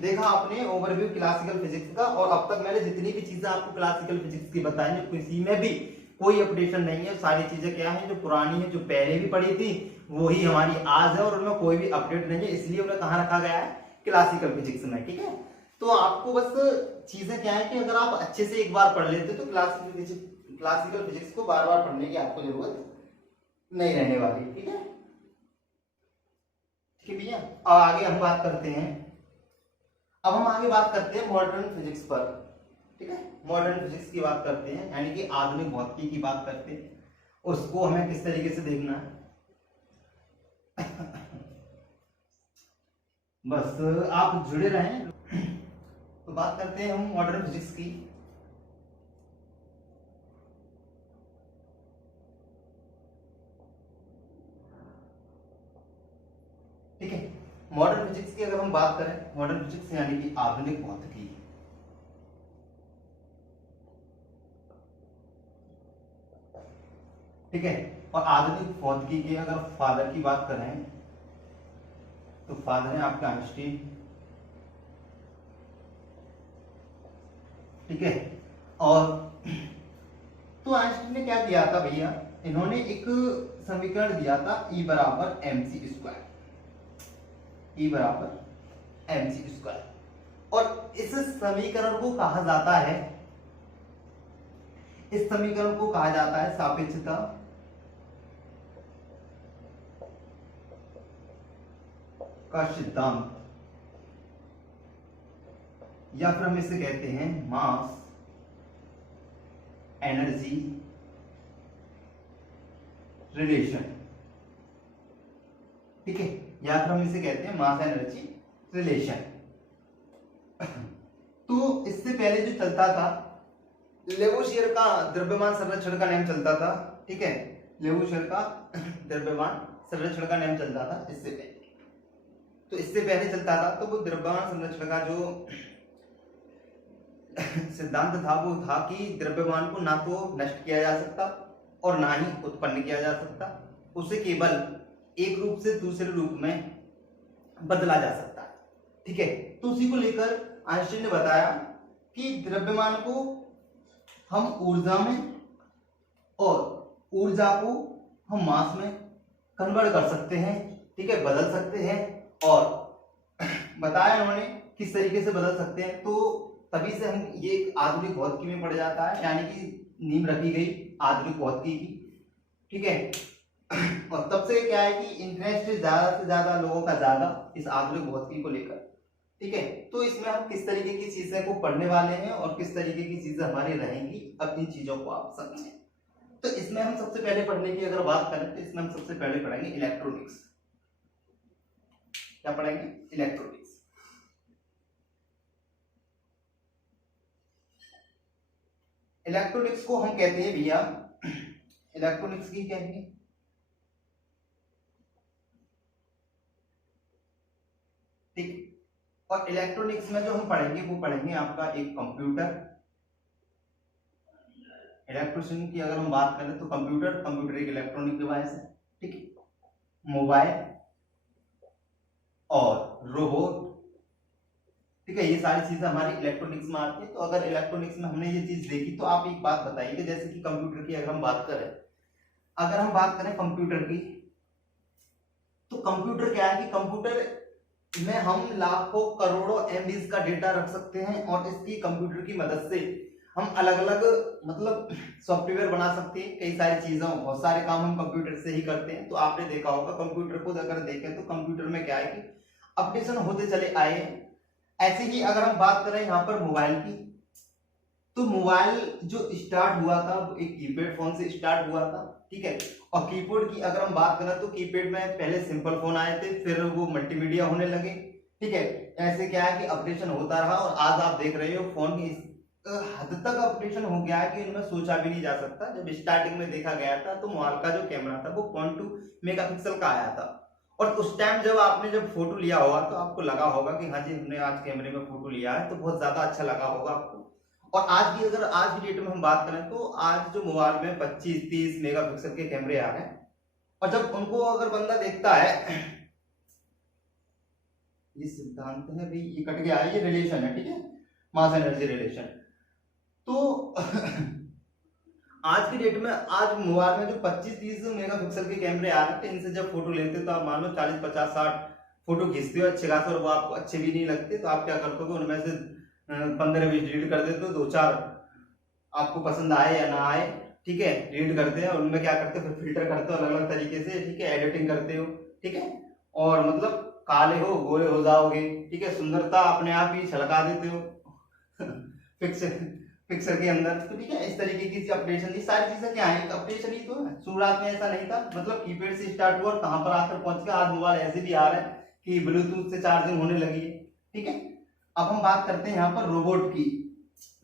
देखा आपने ओवरव्यू क्लासिकल फिजिक्स का। और अब तक मैंने जितनी भी चीजें आपको क्लासिकल फिजिक्स की बताई है, किसी में भी कोई अपडेशन नहीं है। सारी चीजें क्या है, जो पुरानी है, जो पहले भी पढ़ी थी वही हमारी आज है, और उनमें कोई भी अपडेट नहीं है। इसलिए उन्हें कहाँ रखा गया है, क्लासिकल फिजिक्स में, ठीक है। तो आपको बस चीजें क्या है कि अगर आप अच्छे से एक बार पढ़ लेते तो क्लासिकल फिजिक्स को बार बार पढ़ने की आपको जरूरत नहीं रहने वाली, ठीक है। ठीक है भैया, अब आगे हम बात करते हैं, अब हम आगे बात करते हैं मॉडर्न फिजिक्स पर, ठीक है। मॉडर्न फिजिक्स की बात करते हैं, यानी कि आधुनिक भौतिकी की बात करते हैं, उसको हमें किस तरीके से देखना है। बस आप जुड़े रहें। तो बात करते हैं हम मॉडर्न फिजिक्स की। ठीक है, मॉडर्न फिजिक्स की अगर हम बात करें, मॉडर्न फिजिक्स यानी कि आधुनिक भौतिकी, ठीक है। और आधुनिक भौतिकी के अगर फादर की बात करें तो फादर है आपका आइंस्टीन, ठीक है। और तो आइंस्टीन ने क्या किया था भैया, इन्होंने एक समीकरण दिया था E बराबर mc स्क्वायर, E बराबर mc स्क्वायर। और इस समीकरण को कहा जाता है, इस समीकरण को कहा जाता है सापेक्षता का सिद्धांत, या फिर हम इसे कहते हैं मास एनर्जी रिलेशन, ठीक है, या फिर हम इसे कहते हैं मास एनर्जी रिलेशन। तो इससे पहले जो चलता था लेवोशियर का द्रव्यमान संरक्षण का नियम चलता था, ठीक है, लेवोशियर का द्रव्यमान संरक्षण का नियम चलता था इससे पहले। तो इससे पहले चलता था तो वो द्रव्यमान संरक्षण का जो सिद्धांत था वो था कि द्रव्यमान को ना तो नष्ट किया जा सकता और ना ही उत्पन्न किया जा सकता, उसे केवल एक रूप से दूसरे रूप में बदला जा सकता है, ठीक है। तो उसी को लेकर आइंस्टीन ने बताया कि द्रव्यमान को हम ऊर्जा में और ऊर्जा को हम मास में कन्वर्ट कर सकते हैं, ठीक है, बदल सकते हैं। और बताया उन्होंने किस तरीके से बदल सकते हैं। तो तभी से हम ये आधुनिक भौतिकी में पड़ जाता है, यानी कि नींव रखी गई आधुनिक भौतिकी की, ठीक है। और तब से क्या है कि इंटरेस्ट ज्यादा से ज्यादा लोगों का ज्यादा इस आधुनिक भौतिकी को लेकर, ठीक है। तो इसमें हम किस तरीके की चीजें को पढ़ने वाले हैं और किस तरीके की चीजें हमारी रहेंगी, अब इन चीजों को आप समझें। तो इसमें हम सबसे पहले पढ़ने की अगर बात करें तो इसमें हम सबसे पहले पढ़ेंगे इलेक्ट्रॉनिक्स। क्या पढ़ेंगे? इलेक्ट्रॉनिक्स। इलेक्ट्रॉनिक्स को हम कहते हैं भैया, इलेक्ट्रॉनिक्स की क्या है, ठीक। और इलेक्ट्रॉनिक्स में जो हम पढ़ेंगे वो पढ़ेंगे आपका एक कंप्यूटर। इलेक्ट्रिशियन की अगर हम बात करें तो कंप्यूटर एक इलेक्ट्रॉनिक डिवाइस है, ठीक है। मोबाइल और रोबोट, ठीक है, ये सारी चीजें हमारी इलेक्ट्रॉनिक्स में आती है। तो अगर इलेक्ट्रॉनिक्स में हमने ये चीज देखी तो आप एक बात बताइए, जैसे कि कंप्यूटर की अगर हम बात करें कंप्यूटर की, तो कंप्यूटर क्या है कि कंप्यूटर में हम लाखों करोड़ों एमबीज का डेटा रख सकते हैं और इसकी कंप्यूटर की मदद से हम अलग अलग मतलब सॉफ्टवेयर बना सकते हैं। कई सारी चीजों बहुत सारे काम हम कंप्यूटर से ही करते हैं। तो आपने देखा होगा कंप्यूटर को अगर देखें तो कंप्यूटर में क्या है कि अपडेशन होते चले आए हैं। ऐसे ही अगर हम बात करें यहाँ पर मोबाइल की, तो मोबाइल जो स्टार्ट हुआ था एक कीपैड फोन से स्टार्ट हुआ था, ठीक है। और कीबोर्ड की अगर हम बात करें तो कीपैड में पहले सिंपल फोन आए थे, फिर वो मल्टीमीडिया होने लगे, ठीक है। ऐसे क्या है कि अपडेशन होता रहा और आज आप देख रहे हो फोन की हद तक अपडेशन हो गया है कि इनमें सोचा भी नहीं जा सकता। जब स्टार्टिंग में देखा गया था तो मोबाइल का जो कैमरा था वो 0.2 मेगापिक्सल का आया था, और उस टाइम जब फोटो लिया होगा तो आपको लगा होगा कि हाँ जी हमने आज कैमरे में फोटो लिया है, तो बहुत ज्यादा अच्छा लगा होगा आपको। और आज की डेट में हम बात करें तो आज जो मोबाइल में 25-30 मेगापिक्सल के कैमरे आ रहे हैं, और जब उनको अगर बंदा देखता है, ये सिद्धांत है भाई, ये कट गया है, ये रिलेशन है, ठीक है, मास एनर्जी रिलेशन। तो आज की डेट में आज मोबाइल में जो 25-30 मेगापिक्सल के कैमरे आ रहे थे, इनसे जब फोटो लेते तो आप मान लो 40-50-60 फोटो खींचते हो अच्छे खासे, और वो आपको अच्छे भी नहीं लगते, तो आप क्या करते हो उनमें से 15-20 डिलीट कर देते हो, 2-4 आपको पसंद आए या ना आए, ठीक है, डिलीट करते हैं। उनमें क्या करते हो फिर फिल्टर करते हो अलग अलग तरीके से, ठीक है, एडिटिंग करते हो, ठीक है, और मतलब काले हो गोरे हो जाओगे, ठीक है, सुंदरता अपने आप ही छलका देते हो पिक्चर के अंदर। तो ठीक है, इस तरीके की अपडेशन, ये सारी चीजें क्या है, अपडेशन ही तो है। शुरुआत में ऐसा नहीं था, मतलब कीपैड से स्टार्ट हुआ और कहां पर आकर पहुंच गया। आज मोबाइल ऐसे भी आ रहा है कि ब्लूटूथ से चार्जिंग होने लगी है, ठीक है। अब हम बात करते हैं यहाँ पर रोबोट की।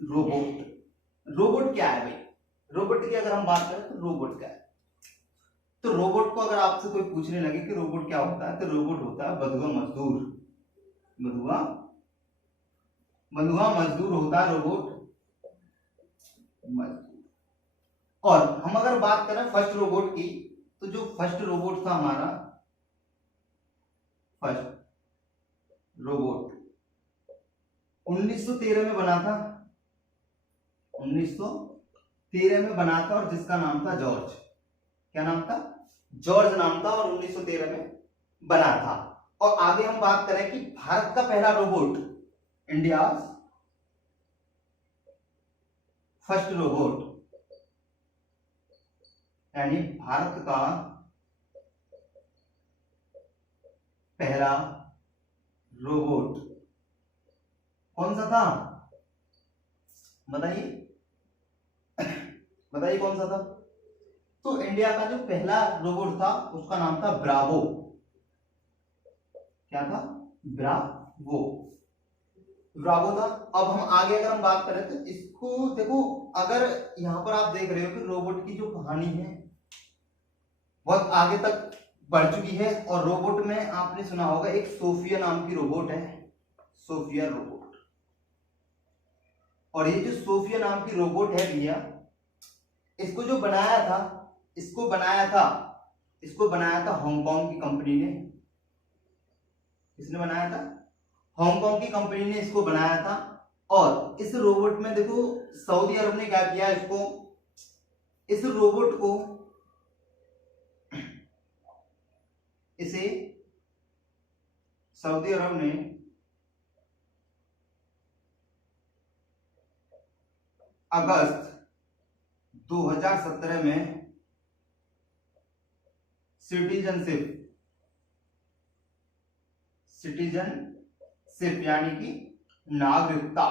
रोबोट क्या है भाई? रोबोट की अगर हम बात करें तो रोबोट क्या है, तो रोबोट को अगर आपसे कोई पूछने लगे कि रोबोट क्या होता है, तो रोबोट होता है बंधुआ मजदूर। बंधुआ मजदूर होता है रोबोट मजदूर। और हम अगर बात करें फर्स्ट रोबोट की, तो जो फर्स्ट रोबोट था हमारा, फर्स्ट रोबोट 1913 में बना था, 1913 में बना था, और जिसका नाम था जॉर्ज। क्या नाम था? जॉर्ज नाम था, और 1913 में बना था। और आगे हम बात करें कि भारत का पहला रोबोट, इंडिया फर्स्ट रोबोट, यानी भारत का पहला रोबोट कौन सा था बताइए, बताइए कौन सा था। तो इंडिया का जो पहला रोबोट था उसका नाम था ब्रावो। क्या था? ब्रावो, ब्रावो था। अब हम आगे अगर हम बात करें तो इसको देखो, अगर यहां पर आप देख रहे हो कि रोबोट की जो कहानी है बहुत आगे तक बढ़ चुकी है। और रोबोट में आपने सुना होगा एक सोफिया नाम की रोबोट है, सोफिया रोबोट। और ये जो सोफिया नाम की रोबोट है भैया, इसको जो बनाया था, इसको बनाया था, इसको बनाया था हांगकांग की कंपनी ने। किसने बनाया था? हांगकांग की कंपनी ने इसको बनाया था। और इस रोबोट में देखो सऊदी अरब ने क्या किया, इसको, इस रोबोट को, इसे सऊदी अरब ने अगस्त 2017 में सिटीजनशिप यानी कि नागरिकता,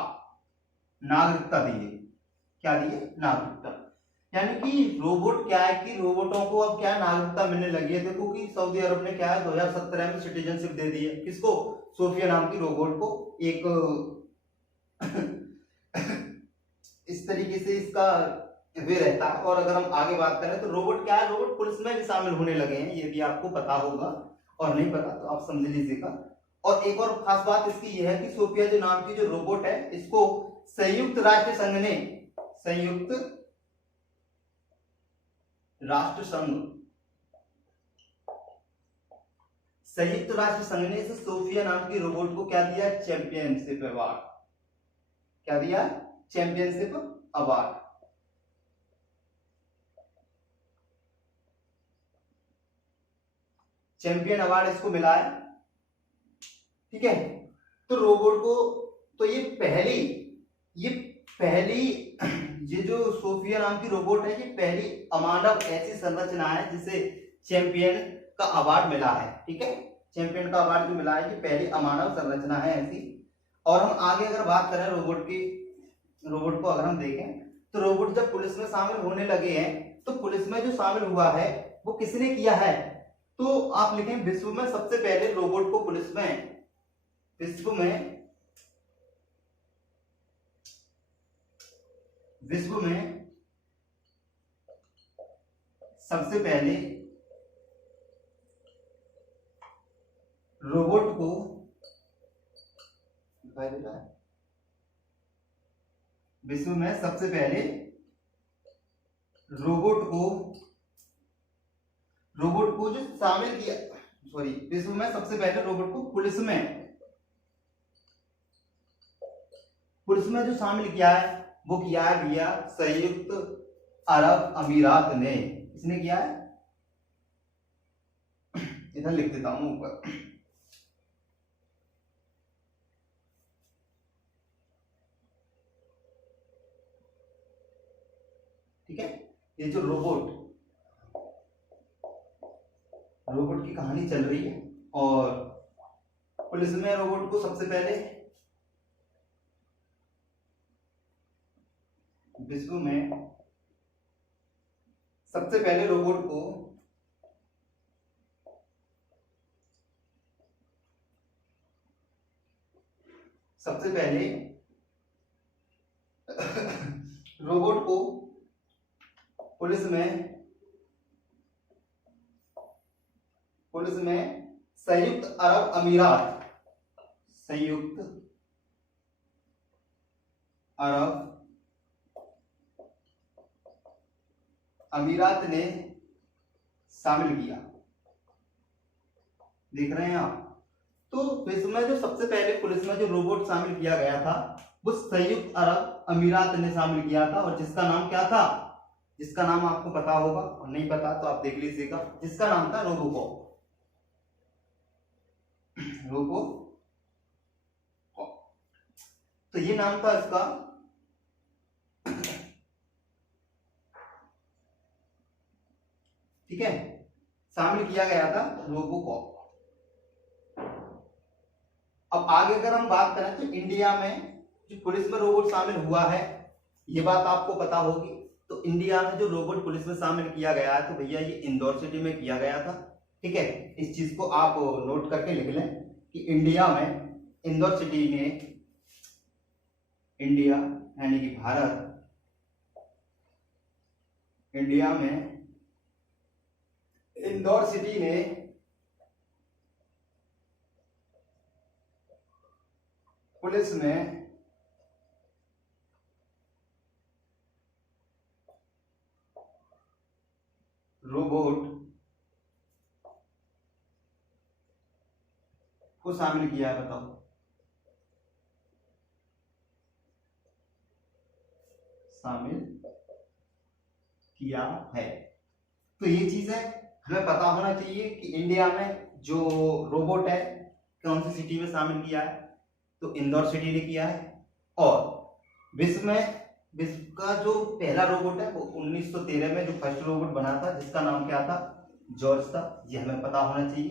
नागरिकता दी है। क्या दी है? नागरिकता। यानी कि रोबोट क्या है कि रोबोटों को अब क्या नागरिकता मिलने लगी है। देखो कि सऊदी अरब ने क्या है 2017 में सिटीजनशिप दे दी है। किसको? सोफिया नाम की रोबोट को। एक इस तरीके से इसका वे रहता है। और अगर हम आगे बात करें तो रोबोट क्या है, रोबोट पुलिस में भी शामिल होने लगे हैं, ये भी आपको पता होगा, और नहीं पता तो आप समझ लीजिएगा। और एक और खास बात इसकी यह है कि सोफिया जो नाम की जो रोबोट है, इसको संयुक्त राष्ट्र संघ ने, संयुक्त राष्ट्र संघ, संयुक्त राष्ट्र संघ ने इस सोफिया नाम की रोबोट को क्या दिया? Championship award. क्या दिया? Championship award. चैंपियन अवार्ड इसको मिला है। ठीक है। तो रोबोट को, तो ये पहली ये जो सोफिया नाम की रोबोट है, ये पहली अमानव ऐसी संरचना है जिसे चैंपियन का अवार्ड मिला है। ठीक है, चैंपियन का अवार्ड जो मिला है, ये पहली अमानव संरचना है ऐसी। और हम आगे अगर बात करें रोबोट की, रोबोट को अगर हम देखें तो रोबोट जब पुलिस में शामिल होने लगे हैं, तो पुलिस में जो शामिल हुआ है वो किसने किया है? तो आप लिखें विश्व में सबसे पहले रोबोट को पुलिस में, विश्व में सबसे पहले रोबोट को, विश्व में सबसे पहले रोबोट को जो शामिल किया, सॉरी, विश्व में सबसे पहले रोबोट को पुलिस में जो शामिल किया है वो किया है भैया संयुक्त अरब अमीरात ने। इसने किया है, इधर लिख देता हूं ऊपर। ठीक है, ये जो रोबोट की कहानी चल रही है, और पुलिस में रोबोट को सबसे पहले, विश्व में सबसे पहले रोबोट को पुलिस में संयुक्त अरब अमीरात ने शामिल किया। देख रहे हैं आप? तो विश्व में जो सबसे पहले पुलिस में जो रोबोट शामिल किया गया था वो संयुक्त अरब अमीरात ने शामिल किया था, और जिसका नाम क्या था? जिसका नाम आपको पता होगा, और नहीं पता तो आप देख लीजिएगा, जिसका नाम था रोबोकॉप। तो ये नाम था इसका। ठीक है, शामिल किया गया था रोबोकॉप। अब आगे अगर हम बात करें तो इंडिया में जो पुलिस में रोबोट शामिल हुआ है, ये बात आपको पता होगी। तो इंडिया में जो रोबोट पुलिस में शामिल किया गया है, तो भैया ये इंदौर सिटी में किया गया था। ठीक है, इस चीज को आप नोट करके लिख लें कि इंडिया में इंदौर सिटी ने, इंडिया यानी कि भारत, इंडिया में इंदौर सिटी ने पुलिस में रोबोट को शामिल किया है। बताओ, शामिल किया है। तो ये चीज है, हमें पता होना चाहिए कि इंडिया में जो रोबोट है कौन सी सिटी में शामिल किया है, तो इंदौर सिटी ने किया है। और विश्व का जो पहला रोबोट है वो 1913 में जो फर्स्ट रोबोट बना था, जिसका नाम क्या था, जॉर्ज था। ये हमें पता होना चाहिए।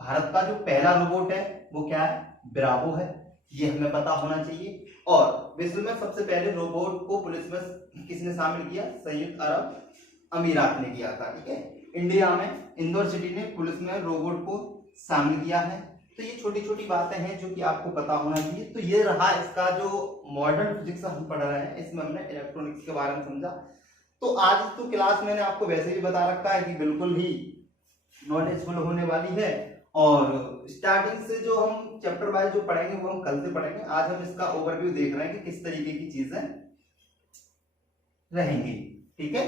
भारत का जो पहला रोबोट है वो क्या है, ब्रावो है। ये हमें पता होना चाहिए। और विश्व में सबसे पहले रोबोट को पुलिस में किसने शामिल किया, संयुक्त अरब अमीरात ने किया था। ठीक है, इंडिया में इंदौर सिटी ने पुलिस में रोबोट को शामिल किया है। तो ये छोटी छोटी बातें हैं जो कि आपको पता होना चाहिए। तो ये रहा इसका जो मॉडर्न फिजिक्स हम पढ़ रहे हैं, इसमें हमने इलेक्ट्रॉनिक्स के बारे में समझा। तो आज तो क्लास मैंने आपको वैसे भी बता रखा है कि बिल्कुल ही नॉलेजफुल होने वाली है। और स्टार्टिंग से जो हम चैप्टर वाइज जो पढ़ेंगे वो हम कल से पढ़ेंगे। आज हम इसका ओवरव्यू देख रहे हैं कि किस तरीके की चीजें रहेंगी। ठीक है,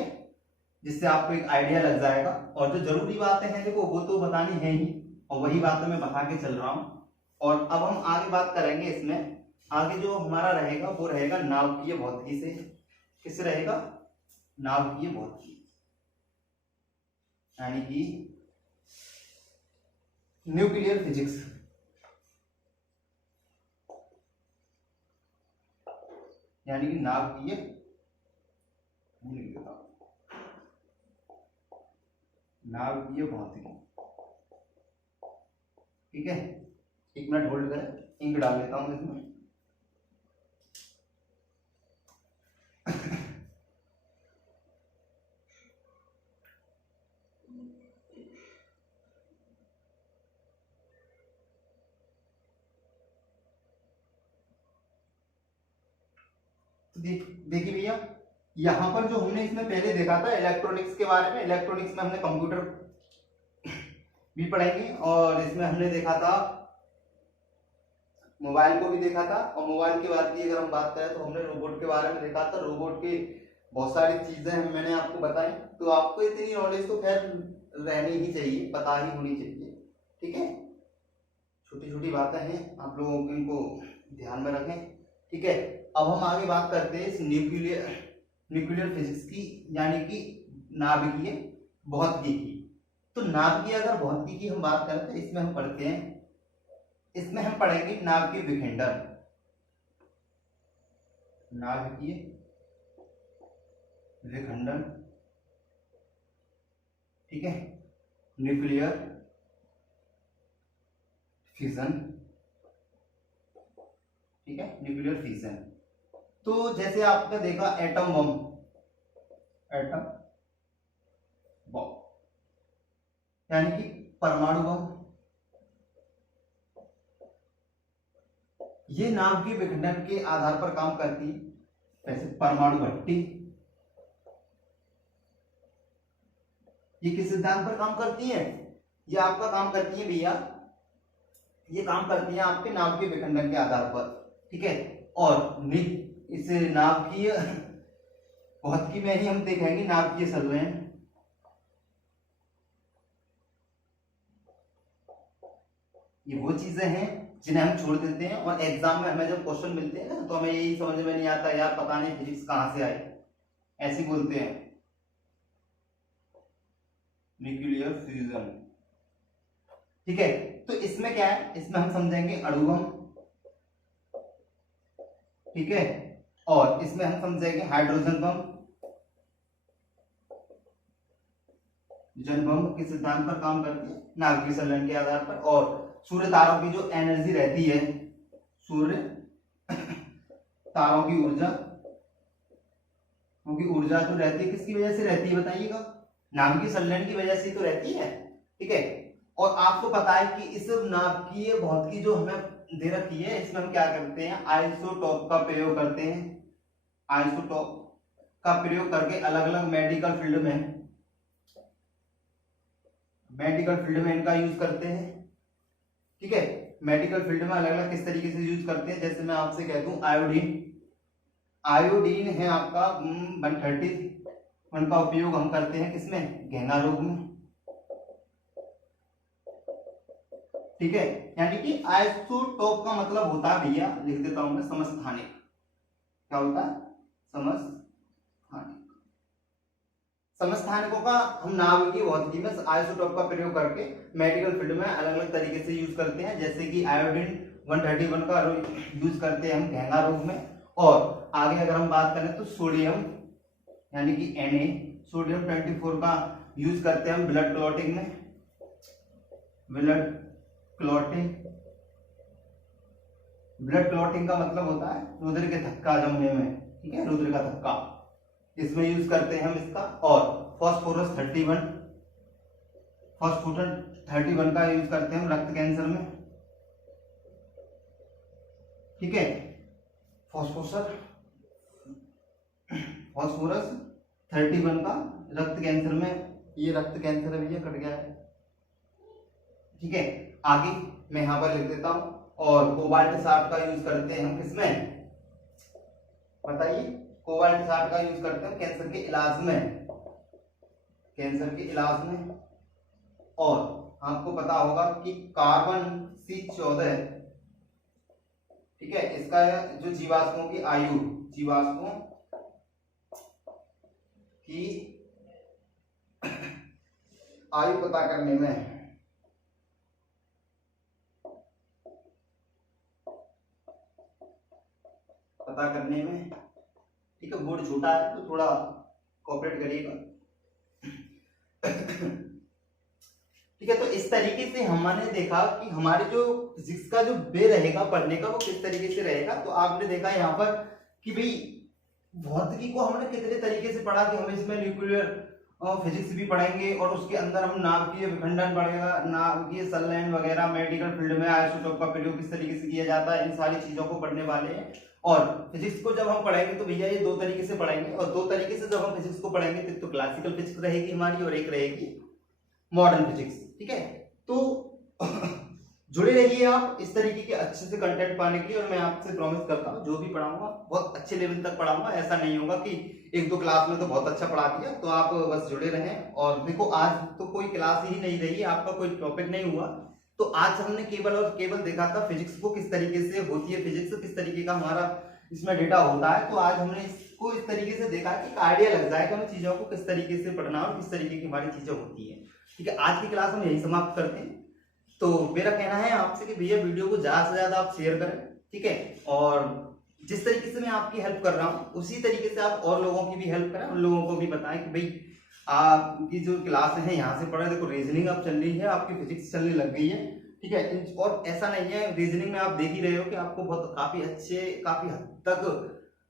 जिससे आपको एक आइडिया लग जाएगा। और जो जरूरी बातें हैं देखो वो तो बतानी है ही, और वही बातें मैं बता के चल रहा हूं। और अब हम आगे बात करेंगे इसमें, आगे जो हमारा रहेगा वो रहेगा नाभिकीय भौतिकी से। किससे रहेगा, नाभिकीय भौतिकी, यानी कि न्यूक्लियर फिजिक्स। यानी कि नाभिकीय भौतिकी। ठीक है, एक मिनट होल्ड करें, इंक डाल लेता हूं इसमें। तो देखिए भैया, यहां पर जो हमने इसमें पहले देखा था इलेक्ट्रॉनिक्स के बारे में, इलेक्ट्रॉनिक्स में हमने कंप्यूटर भी पढ़ेंगे, और इसमें हमने देखा था मोबाइल को भी देखा था। और मोबाइल के बाद की अगर हम बात करें तो हमने रोबोट के बारे में देखा था। रोबोट के बहुत सारी चीजें मैंने आपको बताई। तो आपको इतनी नॉलेज तो खैर रहनी ही चाहिए, पता ही होनी चाहिए। ठीक है, छोटी छोटी बातें हैं, आप लोगों को इनको ध्यान में रखें। ठीक है, अब हम आगे बात करते हैं इस न्यूक्लियर फिजिक्स की, यानी कि नाभिकीय भौतिकी की। तो नाभिकीय अगर भौतिकी की हम बात करें तो इसमें हम पढ़ते हैं, इसमें हम पढ़ेंगे नाभिकीय विखंडन। नाभिकीय विखंडन, ठीक है, न्यूक्लियर फिजन। ठीक है, न्यूक्लियर फिजन। तो जैसे आपने देखा एटम बम, एटम बम यानी कि परमाणु बम, ये नाभिकीय विखंडन के आधार पर काम करती है। जैसे परमाणु भट्टी, ये किस सिद्धांत पर काम करती है, ये आपका काम करती है भैया, ये काम करती है आपके नाभिकीय विखंडन के आधार पर। ठीक है, और इस नाभिकीय भौतिकी में ही हम देखेंगे नाभिकीय संलयन। ये वो चीजें हैं जिन्हें हम छोड़ देते हैं, और एग्जाम में हमें जब क्वेश्चन मिलते हैं ना तो हमें यही समझ में नहीं आता, यार पता नहीं फिजिक्स कहां से आई, ऐसे बोलते हैं। न्यूक्लियर फ्यूजन, ठीक है, तो इसमें क्या है, इसमें हम समझेंगे अणु बम। ठीक है, और इसमें हम समझेंगे हाइड्रोजन बम। जन बम किस सिद्धांत पर काम करती है, नाभिकीय संलयन के आधार पर। और सूर्य तारों की जो एनर्जी रहती है सूर्य, तारों की ऊर्जा, क्योंकि ऊर्जा जो रहती है किसकी वजह से रहती है बताइएगा, नाभिकीय संलयन की वजह से तो रहती है, ठीक है। और आपको पता है कि इस नाभिकीय भौतिकी जो हमें दे रखी है, इसमें हम क्या करते हैं, आइसोटोप का प्रयोग करते हैं। आइसोटोप का प्रयोग करके अलग अलग मेडिकल फील्ड में इनका यूज करते हैं, ठीक है। मेडिकल फील्ड में अलग अलग किस तरीके से यूज करते हैं, जैसे मैं आपसे कह दूं आयोडीन है आपका 131 का उपयोग हम करते हैं किसमें, घेंगा रोग में, ठीक है। यानी कि आइसोटोप का मतलब होता है भैया, लिख देता हूं मैं, समस्थानिक। क्या होता है, समस्थानिक। समस्थानिकों का हम नाभिकीय भौतिकी में आइसोटोप का प्रयोग करके मेडिकल फील्ड में अलग अलग तरीके से यूज करते हैं, जैसे कि आयोडीन 131 का यूज करते हैं हम घेंगा रोग में। और आगे अगर हम बात करें तो सोडियम यानी कि Na, सोडियम 24 का यूज करते हैं हम ब्लड क्लॉटिंग में, ब्लड क्लॉटिंग का मतलब होता है रुधिर के थक्का जमने में, ठीक है, रुधिर का थक्का, इसमें यूज करते हैं हम इसका। और फास्फोरस 31 का यूज करते हैं हम रक्त कैंसर में, ठीक है। फास्फोरस 31 का रक्त कैंसर में, ये रक्त कैंसर है भैया, कट गया है, ठीक है। आगे मैं यहां पर लिख देता हूं। और कोबाल्ट 60 का यूज करते हैं हम किसमें बताइए, कोबाल्ट 60 का यूज करते हैं कैंसर के इलाज में। और आपको पता होगा कि कार्बन C14, ठीक है, इसका जो जीवाश्मों की आयु, जीवाश्मों की आयु पता करने में, ठीक है, बोर्ड छोटा है तो थोड़ा कोऑपरेट करिएगा, ठीक है। तो इस तरीके से हमने देखा कि हमारे जो फिजिक्स का जो वे रहेगा पढ़ने का वो किस तरीके से रहेगा। तो आपने देखा यहाँ पर कि भाई भौतिकी को हमने कितने तरीके से पढ़ा कि हम इसमें न्यूक्लियर फिजिक्स भी पढ़ेंगे और उसके अंदर हम नाभिकीय विखंडन पढ़ेगा, नाभिकीय संलयन वगैरह, मेडिकल फील्ड में आइसोटोप का प्रयोग किस तरीके से किया जाता है, इन सारी चीजों को पढ़ने वाले हैं। और फिजिक्स को जब हम पढ़ेंगे तो भैया ये दो तरीके से पढ़ेंगे, और दो तरीके से जब हम फिजिक्स को पढ़ेंगे तो क्लासिकल फिजिक्स रहेगी हमारी और एक रहेगी मॉडर्न फिजिक्स, ठीक है। तो जुड़े रहिए आप इस तरीके के अच्छे से कंटेंट पाने के लिए, और मैं आपसे प्रॉमिस करता हूँ जो भी पढ़ाऊंगा बहुत अच्छे लेवल तक पढ़ाऊंगा। ऐसा नहीं होगा कि एक दो क्लास में तो बहुत अच्छा पढ़ा दिया, तो आप बस जुड़े रहें। और देखो आज तो कोई क्लास ही नहीं रही, आपका कोई टॉपिक नहीं हुआ, तो आज हमने केवल और केवल देखा था फिजिक्स को किस तरीके से होती है, फिजिक्स किस तरीके का हमारा इसमें डेटा होता है। तो आज हमने इसको इस तरीके से देखा कि एक आइडिया लग जाए कि हमें चीजों को किस तरीके से पढ़ना और किस तरीके की हमारी चीजें होती है, ठीक है। आज की क्लास हम यही समाप्त करते हैं। तो मेरा कहना है आपसे कि भैया वीडियो को ज्यादा से ज्यादा आप शेयर करें, ठीक है। और जिस तरीके से मैं आपकी हेल्प कर रहा हूँ उसी तरीके से आप और लोगों की भी हेल्प करें, उन लोगों को भी बताएं कि भाई आपकी जो क्लास है यहाँ से पढ़े, देखो रीजनिंग अब चल रही है, आपकी फिजिक्स चलने लग गई है, ठीक है। और ऐसा नहीं है, रीजनिंग में आप देख ही रहे हो कि आपको बहुत काफी हद तक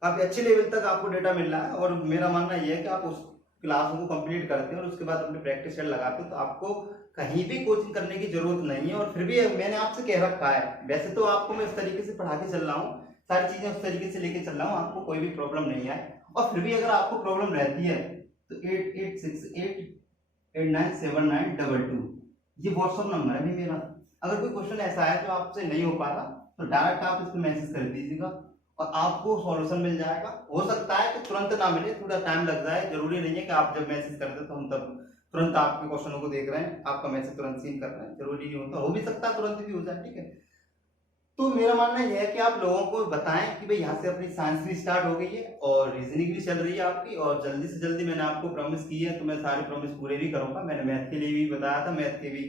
काफी अच्छे लेवल तक आपको डेटा मिल रहा है। और मेरा मानना यह है कि आप उस क्लासों को कंप्लीट करते हैं और उसके बाद अपने प्रैक्टिस सेट लगाते हो, तो आपको कहीं भी कोचिंग करने की जरूरत नहीं है। और फिर भी मैंने आपसे कह रखा है, वैसे तो आपको मैं उस तरीके से पढ़ा के चल रहा हूँ, सारी चीजें उस तरीके से लेके चल रहा हूँ, आपको कोई भी प्रॉब्लम नहीं है। और फिर भी अगर आपको प्रॉब्लम रहती है तो 8868897922 ये व्हाट्सअप नंबर है मेरा। अगर कोई क्वेश्चन ऐसा है जो आपसे नहीं हो पा रहा तो डायरेक्ट आप इस पर मैसेज कर दीजिएगा और आपको सॉल्यूशन मिल जाएगा। हो सकता है कि तुरंत ना मिले, थोड़ा टाइम लग जाए, जरूरी नहीं है कि आप जब मैसेज करते तो हम तब तुरंत आपके क्वेश्चनों को देख रहे हैं, आपका मैसेज तुरंत सीन कर रहे हैं, जरूरी नहीं होता, हो भी सकता है तुरंत भी हो जाए, ठीक है। तो मेरा मानना यह है कि आप लोगों को बताएं कि भाई यहाँ से अपनी साइंस भी स्टार्ट हो गई है और रीजनिंग भी चल रही है आपकी, और जल्दी से जल्दी मैंने आपको प्रॉमिस की है तो मैं सारे प्रॉमिस पूरे भी करूंगा। मैंने मैथ के लिए भी बताया था, मैथ के भी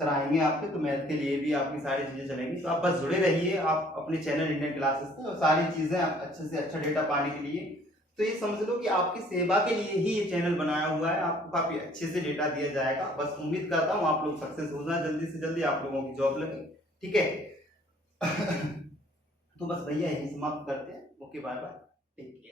सर आएंगे आपके, तो मैथ के लिए भी आपकी सारी चीजें चलेंगी। तो आप बस जुड़े रहिए आप अपने चैनल इंडियन क्लासेस पे, और सारी चीजें अच्छे से अच्छा डेटा पाने के लिए तो ये समझ लो कि आपकी सेवा के लिए ही ये चैनल बनाया हुआ है, आपको काफी अच्छे से डेटा दिया जाएगा। बस उम्मीद करता हूँ आप लोग सक्सेस हो जाए, जल्दी से जल्दी आप लोगों की जॉब लगे, ठीक है। तो बस भैया यही समाप्त करते हैं। Okay bye bye, take care.